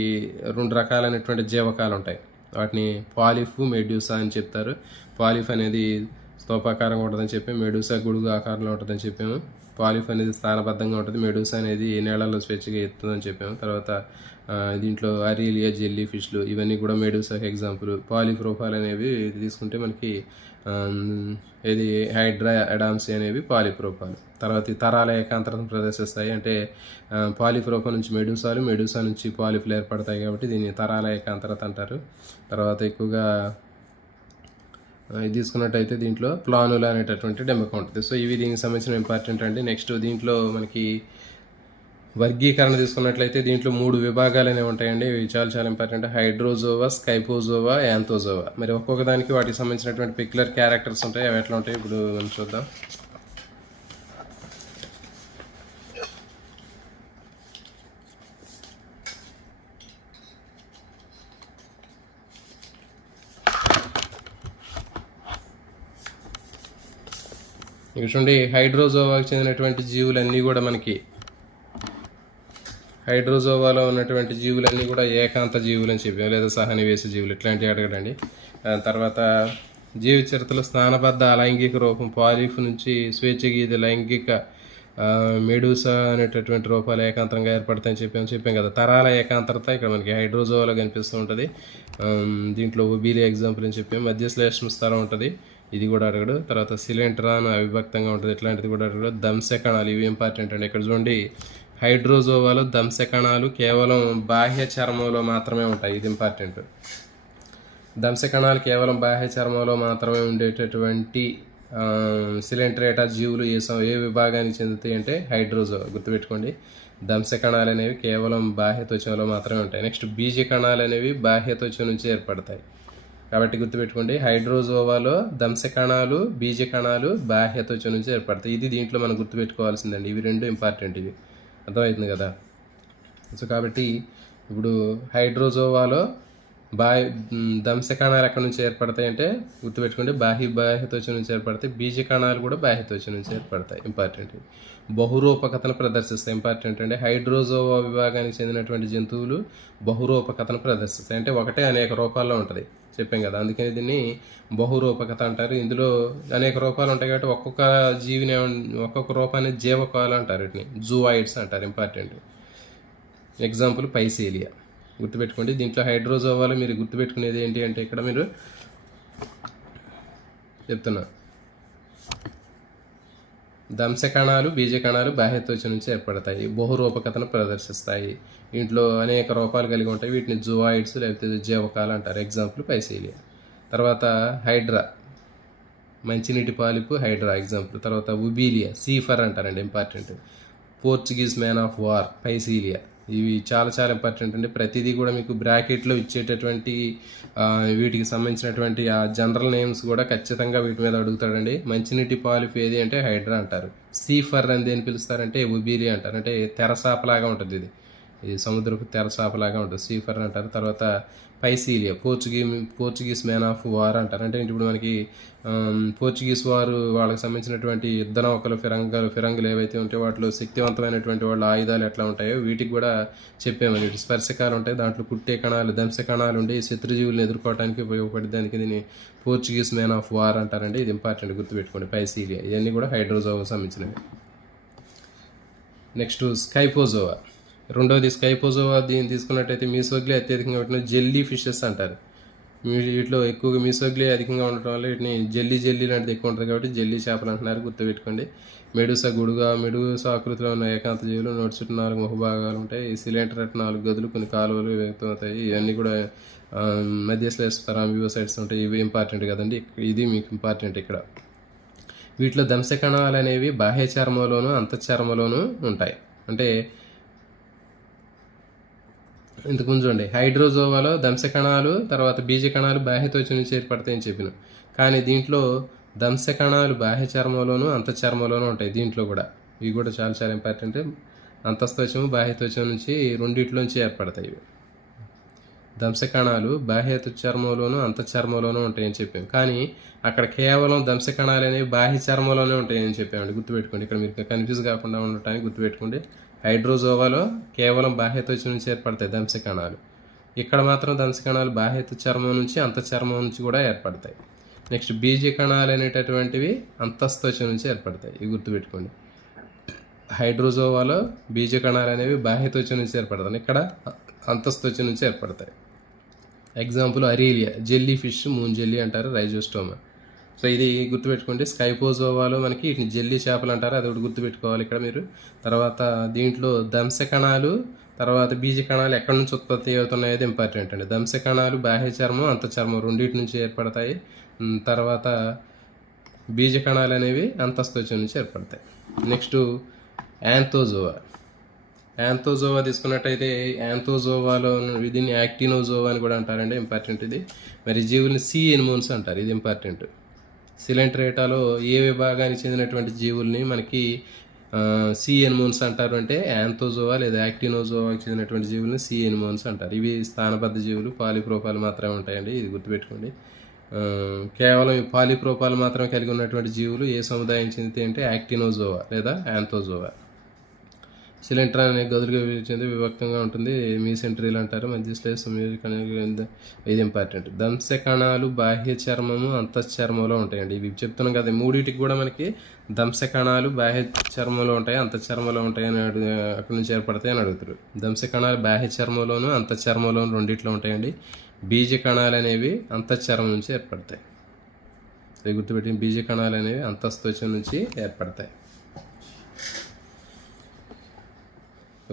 2 రకాలైనటువంటి జీవకాలు ఉంటాయి, వాటిని పాలిఫ్, మెడ్యూసా అని చెప్తారు. పాలిఫ్ అనేది స్తూపాకారంగా ఉంటుందని చెప్పాము. మెడూసా గొడుగు ఆకారంలో ఉంటుందని చెప్పాము. పాలిఫ్ అనేది స్థానబద్ధంగా ఉంటుంది. మెడూసా అనేది నేలల్లో స్వేచ్ఛగా ఎత్తుందని చెప్పాము. తర్వాత దీంట్లో అరీలియా, జెల్లీ ఫిష్లు ఇవన్నీ కూడా మెడూసాకి ఎగ్జాంపుల్. పాలిఫ్ రూపాలు అనేవి తీసుకుంటే మనకి ఇది హైడ్రా, అడామ్సీ అనేవి పాలిఫ్ రూపాలు. తర్వాత ఈ తరాల ఏకాంతరతను ప్రదర్శిస్తాయి. అంటే పాలిఫ్ రూపం నుంచి మెడూసాలు, మెడూసా నుంచి పాలిఫ్లు ఏర్పడతాయి కాబట్టి దీన్ని తరాల ఏకాంతరత అంటారు. తర్వాత ఎక్కువగా ఇది తీసుకున్నట్టయితే దీంట్లో ప్లానుల అనేటటువంటి డెంబకం ఉంటుంది. సో ఇవి దీనికి సంబంధించిన ఇంపార్టెంట్ అండి. నెక్స్ట్ దీంట్లో మనకి వర్గీకరణ తీసుకున్నట్లయితే దీంట్లో 3 విభాగాలు అనేవి ఉంటాయండి. ఇవి చాలా చాలా ఇంపార్టెంట్. హైడ్రోజోవా, స్కైపోజోవా, యాంథోజోవా. మరి ఒక్కొక్క దానికి వాటికి సంబంధించినటువంటి పెక్యులర్ క్యారెక్టర్స్ ఉంటాయి. అవి ఎట్లా ఉంటాయి ఇప్పుడు మనం చూద్దాం. ఇవి చూడండి, హైడ్రోజోవాకి చెందినటువంటి జీవులన్నీ కూడా మనకి హైడ్రోజోవాలో ఉన్నటువంటి జీవులన్నీ కూడా ఏకాంత జీవులు అని చెప్పాము, లేదా సహనివేశ జీవులు ఇట్లాంటివి అడగడండి. తర్వాత జీవ చరిత్రలో స్నానబద్ధ అలైంగిక రూపం పాలిఫ్ నుంచి స్వేచ్ఛగీత లైంగిక మెడూసా అనేటటువంటి రూపాలు ఏకాంతంగా ఏర్పడతాయని చెప్పాం కదా. తరాల ఏకాంతరత ఇక్కడ మనకి హైడ్రోజోవాలో కనిపిస్తూ ఉంటుంది. దీంట్లో ఉబీలి ఎగ్జాంపుల్ అని చెప్పాము. మధ్యశ్లేష్మ స్థలం ఉంటుంది, ఇది కూడా అడగడు. తర్వాత సిలెంట్రాన్ అవిభక్తంగా ఉంటుంది, ఇట్లాంటిది కూడా అడగడు. దంశ కణాలు ఇవి ఇంపార్టెంట్ అండి. ఇక్కడ చూడండి, హైడ్రోజోవాలో దంశ కణాలు కేవలం బాహ్య చర్మంలో మాత్రమే ఉంటాయి, ఇది ఇంపార్టెంట్. దంశ కణాలు కేవలం బాహ్య చర్మంలో మాత్రమే ఉండేటటువంటి సిలెంట్రేటా జీవులు ఏ విభాగానికి చెందుతాయి అంటే హైడ్రోజోవా. గుర్తుపెట్టుకోండి, దంశ కణాలు అనేవి కేవలం బాహ్య త్వచంలో మాత్రమే ఉంటాయి. నెక్స్ట్ బీజ కణాలు అనేవి బాహ్య త్వచం నుంచి ఏర్పడతాయి. కాబట్టి గుర్తుపెట్టుకోండి, హైడ్రోజోవాలో దంశ కణాలు, బీజ కణాలు బాహ్య త్వచం నుంచి ఏర్పడతాయి. ఇది దీంట్లో మనం గుర్తుపెట్టుకోవాల్సిందండి. ఇవి 2 ఇంపార్టెంట్, ఇవి అర్థమవుతుంది కదా. సో కాబట్టి ఇప్పుడు హైడ్రోజోవాలో దంశ కణాలు ఎక్కడి నుంచి ఏర్పడతాయి అంటే గుర్తుపెట్టుకోండి, బాహ్య త్వచం నుంచి ఏర్పడతాయి. బీజ కణాలు కూడా బాహ్య త్వచం నుంచి ఏర్పడతాయి, ఇంపార్టెంట్. బహురూపకతను ప్రదర్శిస్తాయి, ఇంపార్టెంట్ అండి. హైడ్రోజోవా విభాగానికి చెందినటువంటి జంతువులు బహురూపకతను ప్రదర్శిస్తాయి. అంటే ఒకటే అనేక రూపాల్లో ఉంటుంది, చెప్పాం కదా, అందుకని దీన్ని బహురూపకత అంటారు. ఇందులో అనేక రూపాలు ఉంటాయి కాబట్టి ఒక్కొక్క జీవిని, ఒక్కొక్క రూపాన్ని జీవకాలు అంటారు, వీటిని జూవాయిడ్స్ అంటారు, ఇంపార్టెంట్. ఎగ్జాంపుల్ పైసేలియా. గుర్తుపెట్టుకోండి, దీంట్లో హైడ్రోజోవాలో మీరు గుర్తుపెట్టుకునేది ఏంటి అంటే ఇక్కడ మీరు చెప్తున్నా, దంశ కణాలు, బీజ కణాలు బాహ్య త్వచం నుంచి ఏర్పడతాయి, బహురూపకతను ప్రదర్శిస్తాయి. ఇంట్లో అనేక రూపాలు కలిగి ఉంటాయి, వీటిని జూవాయిడ్స్ లేకపోతే జీవకాలు అంటారు. ఎగ్జాంపుల్ పైసేలియా. తర్వాత హైడ్రా, మంచినీటి పాలిపు హైడ్రా ఎగ్జాంపుల్. తర్వాత ఉబీలియా, సీఫర్ అంటారండి, important. Portuguese man of war Physalia. ఇవి చాలా చాలా ఇంపార్టెంట్ అండి. ప్రతిదీ కూడా మీకు బ్రాకెట్లో ఇచ్చేటటువంటి వీటికి సంబంధించినటువంటి ఆ జనరల్ నేమ్స్ కూడా ఖచ్చితంగా వీటి మీద అడుగుతాడండి. మంచినీటి పాలిఫ్ ఏది అంటే హైడ్రా అంటారు. సీఫర్ అని దేని పిలుస్తారంటే ఉబీలియా అంటారు. అంటే తెరసాపలాగా ఉంటుంది, ఇది సముద్రపు తెరసాపలాగా ఉంటుంది, సీఫర్ అంటారు. తర్వాత పైసీలియా, పోర్చుగీస్ మ్యాన్ ఆఫ్ వార్ అంటారు. అంటే ఇప్పుడు మనకి పోర్చుగీస్ వారు వాళ్ళకి సంబంధించినటువంటి యుద్ధ నౌకలు, ఫిరంగులు ఏవైతే ఉంటాయో వాటిలో శక్తివంతమైనటువంటి వాళ్ళ ఆయుధాలు ఎట్లా ఉంటాయో వీటికి కూడా చెప్పామని. వీటి స్పర్శకాలు ఉంటాయి, దాంట్లో కుట్టే కణాలు, దంశ కణాలు ఉండి శత్రుజీవులను ఎదుర్కోవడానికి ఉపయోగపడే దానికి దీన్ని పోర్చుగీస్ మ్యాన్ ఆఫ్ వార్ అంటారండి. ఇది ఇంపార్టెంట్, గుర్తుపెట్టుకోండి. పైసీలియా ఇవన్నీ కూడా హైడ్రోజోవా సంబంధించినవి. నెక్స్ట్ స్కైపోజోవా. రెండోది స్కైపోజోవా. దీన్ని తీసుకున్నట్టయితే మీసోగ్లియా అత్యధికంగా పెట్టిన జెల్లీ ఫిషెస్ అంటారు. వీటిలో ఎక్కువగా మీసోగ్లియా అధికంగా ఉండటం వల్ల వీటిని జెల్లీ లాంటిది ఎక్కువ ఉంటుంది కాబట్టి జెల్లీ చేపలు అంటున్నారు, గుర్తుపెట్టుకోండి. మెడూసా మెడూసా ఆకృతిలో ఉన్న ఏకాంత జీవులు, నోటి చుట్టూ 4 ముఖభాగాలు ఉంటాయి. సిలిండర్ 4 గదులు, కొన్ని కాలువలు వ్యక్తం అవుతాయి. ఇవన్నీ కూడా మధ్యశ్లేష అంబియోసైడ్స్ ఉంటాయి. ఇవి ఇంపార్టెంట్ కదండి, ఇది మీకు ఇంపార్టెంట్ ఇక్కడ. వీటిలో దంశ కణాలు అనేవి బాహ్య చర్మంలోను అంతఃచర్మలోను ఉంటాయి. అంటే ఇంతకుముందు చూడండి, హైడ్రోజోవాలో దంశ కణాలు, తర్వాత బీజ కణాలు బాహ్య త్వచం నుంచి ఏర్పడతాయని చెప్పిన, కానీ దీంట్లో దంశ కణాలు బాహ్య చర్మంలోను అంతఃచర్మలోనూ ఉంటాయి. దీంట్లో కూడా ఇవి కూడా చాలా చాలా ఇంపార్టెంట్. అంతఃత్వచము బాహ్య త్వచం నుంచి రెండిట్లోంచి ఏర్పడతాయి. దంశ కణాలు బాహ్య చర్మంలోను అంతఃచర్మంలోనూ ఉంటాయని చెప్పాం, కానీ అక్కడ కేవలం దంశ కణాలు అనేవి బాహ్య చర్మంలోనే ఉంటాయని చెప్పామండి, గుర్తుపెట్టుకోండి. ఇక్కడ మీరు కన్ఫ్యూజ్ కాకుండా ఉండటానికి గుర్తుపెట్టుకోండి, హైడ్రోజోవాలో కేవలం బాహ్య త్వచం నుంచి ఏర్పడతాయి దంశ కణాలు. ఇక్కడ మాత్రం దంశ కణాలు బాహ్య చర్మం నుంచి అంతఃచర్మం నుంచి కూడా ఏర్పడతాయి. నెక్స్ట్ బీజ కణాలు అనేటటువంటివి అంతఃత్వచ నుంచి ఏర్పడతాయి. ఇవి గుర్తుపెట్టుకోండి. హైడ్రోజోవాలో బీజ కణాలు అనేవి బాహ్యత్వచ నుంచి ఏర్పడతాయి, ఇక్కడ అంతఃత్వచ నుంచి ఏర్పడతాయి. Example Aurelia, jellyfish, moon jelly అంటారు, రైజోస్టోమా. సో ఇది గుర్తుపెట్టుకోండి. స్కైపోజోవాలో మనకి వీటిని జెల్లీ చేపలు అంటారు, అది ఒకటి గుర్తుపెట్టుకోవాలి ఇక్కడ మీరు. తర్వాత దీంట్లో దంశ కణాలు, తర్వాత బీజ కణాలు ఎక్కడి నుంచి ఉత్పత్తి అవుతున్నాయో ఇంపార్టెంట్ అండి. దంశ కణాలు బాహ్య చర్మం, అంతఃచర్మం రెండింటి నుంచి ఏర్పడతాయి. తర్వాత బీజ కణాలు అనేవి అంతఃత్వచ నుంచి ఏర్పడతాయి. నెక్స్ట్ యాంథోజోవా. యాంథోజోవా తీసుకున్నట్టయితే యాంథోజోవాలో దీన్ని యాక్టినోజోవా అని కూడా అంటారండి, ఇంపార్టెంట్ ఇది. మరి జీవుల్ని సీ ఎనిమోన్స్ అంటారు, ఇది ఇంపార్టెంట్. సిలెంట్రేటాలో ఏ విభాగానికి చెందినటువంటి జీవుల్ని మనకి సీ ఎనిమోన్స్ అంటారు అంటే యాంథోజోవా లేదా యాక్టినోజోవాకి చెందినటువంటి జీవుల్ని సీ ఎనిమోన్స్ అంటారు. ఇవి స్థానబద్ధ జీవులు, పాలిప్రోపాలు మాత్రమే ఉంటాయండి, ఇది గుర్తుపెట్టుకోండి. కేవలం ఈ పాలిప్రోపాలు మాత్రమే కలిగి ఉన్నటువంటి జీవులు ఏ సముదాయం చెందితే అంటే యాక్టినోజోవా లేదా యాంథోజోవా. సిలింట్రా అనే గదులుగా చెంది విభక్తంగా ఉంటుంది, మీసెంట్రీలు అంటారు, మధ్య స్లేస్ ఇది ఇంపార్టెంట్. దంశ కణాలు బాహ్య చర్మము, అంతఃచర్మంలో ఉంటాయండి. ఇవి చెప్తున్నాం కదా, మూడింటికి కూడా మనకి దంశ కణాలు బాహ్య చర్మంలో ఉంటాయి, అంతఃచర్మంలో ఉంటాయి అని అక్కడి నుంచి ఏర్పడతాయి అని అడుగుతారు. దంశ కణాలు బాహ్య చర్మంలోను అంతఃచర్మంలోను రెండిట్లో ఉంటాయండి. బీజ కణాలు అనేవి అంతఃచర్మం నుంచి ఏర్పడతాయి. ఇది గుర్తుపెట్టి, బీజ కణాలు అనేవి అంతఃత్వచ నుంచి ఏర్పడతాయి.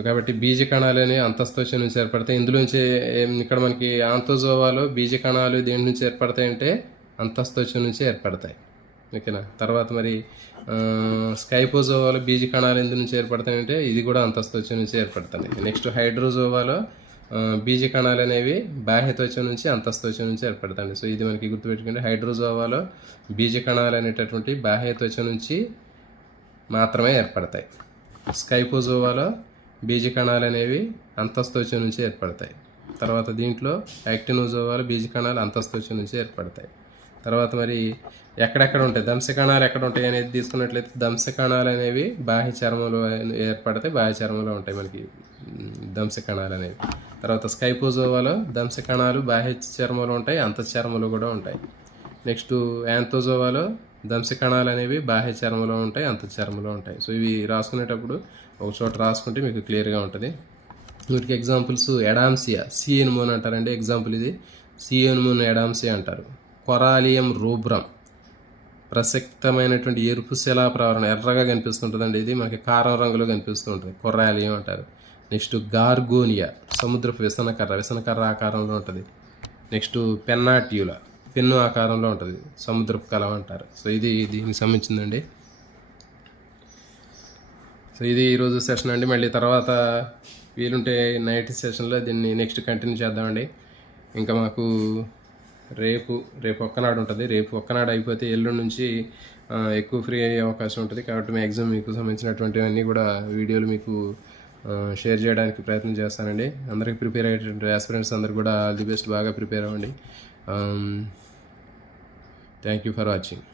కాబట్టి బీజ కణాలు అనేవి అంతఃత్వచ నుంచి ఏర్పడతాయి. ఇందులోంచి ఇక్కడ మనకి ఆంతోజోవాలో బీజ కణాలు దేని నుంచి ఏర్పడతాయి అంటే అంతఃత్వచ నుంచి ఏర్పడతాయి, ఓకేనా. తర్వాత మరి స్కైపోజోవాలో బీజ కణాలు ఎందు నుంచి ఏర్పడతాయంటే ఇది కూడా అంతఃత్వచ నుంచి ఏర్పడతాయి. నెక్స్ట్ హైడ్రోజోవాలో బీజ కణాలు అనేవి బాహ్యత్వచ నుంచి అంతఃత్వచ నుంచి ఏర్పడతాయి. సో ఇది మనకి గుర్తుపెట్టుకుంటే హైడ్రోజోవాలో బీజ కణాలు అనేటటువంటి బాహ్యత్వచ నుంచి మాత్రమే ఏర్పడతాయి. స్కైపోజోవాలో బీజ కణాలు అనేవి అంతఃత్వచ నుంచి ఏర్పడతాయి. తర్వాత దీంట్లో యాక్టినోజోవాలో బీజ కణాలు అంతఃత్వచ నుంచి ఏర్పడతాయి. తర్వాత మరి ఎక్కడెక్కడ ఉంటాయి దంశ కణాలు ఎక్కడ ఉంటాయి అనేది తీసుకున్నట్లయితే దంశ కణాలు అనేవి బాహ్య చర్మంలో ఏర్పడతాయి, బాహ్య చర్మంలో ఉంటాయి మనకి దంశ కణాలు అనేవి. తర్వాత స్కైపోజోవాలో దంశ కణాలు బాహ్య చర్మంలో ఉంటాయి, అంతఃచర్మంలో కూడా ఉంటాయి. నెక్స్ట్ యాంథోజోవాలో దంశ కణాలు అనేవి బాహ్య చర్మంలో ఉంటాయి, అంతఃచర్మంలో ఉంటాయి. సో ఇవి రాసుకునేటప్పుడు ఒక చోట రాసుకుంటే మీకు క్లియర్గా ఉంటుంది. వీటికి ఎగ్జాంపుల్స్ ఎడామ్సియా, సి ఎనిమోన్ అంటారండి, ఎగ్జాంపుల్ ఇది సి ఎనిమోన్ ఎడామ్సియా అంటారు. కొరాలియం రూబ్రం, ప్రసక్తమైనటువంటి ఎరుపు శిలాప్రావరణ, ఎర్రగా కనిపిస్తుంటుందండి, ఇది మనకి కారం రంగులో కనిపిస్తూ ఉంటుంది, కొరాలియం అంటారు. నెక్స్ట్ గార్గోనియా, సముద్రపు విసనకర్ర ఆకారంలో ఉంటుంది. నెక్స్ట్ పెన్నాట్యూలా, పెన్ను ఆకారంలో ఉంటుంది, సముద్రపు కలవ అంటారు. సో ఇది దీనికి సంబంధించిందండి. సో ఇది ఈరోజు సెషన్ అండి. మళ్ళీ తర్వాత వీలుంటే నైట్ సెషన్లో దీన్ని నెక్స్ట్ కంటిన్యూ చేద్దామండి. ఇంకా మాకు రేపు ఒక్కనాడు ఉంటుంది. రేపు ఒక్కనాడు అయిపోతే ఎల్లుండి నుంచి ఎక్కువ ఫ్రీ అయ్యే అవకాశం ఉంటుంది. కాబట్టి మ్యాక్సిమం మీకు సంబంధించినటువంటివన్నీ కూడా వీడియోలు మీకు షేర్ చేయడానికి ప్రయత్నం చేస్తానండి. అందరికీ ప్రిపేర్ అయ్యేటువంటి ఆస్పిరెంట్స్ అందరు కూడా ఆల్ ది బెస్ట్, బాగా ప్రిపేర్ అవ్వండి. Thank you for watching.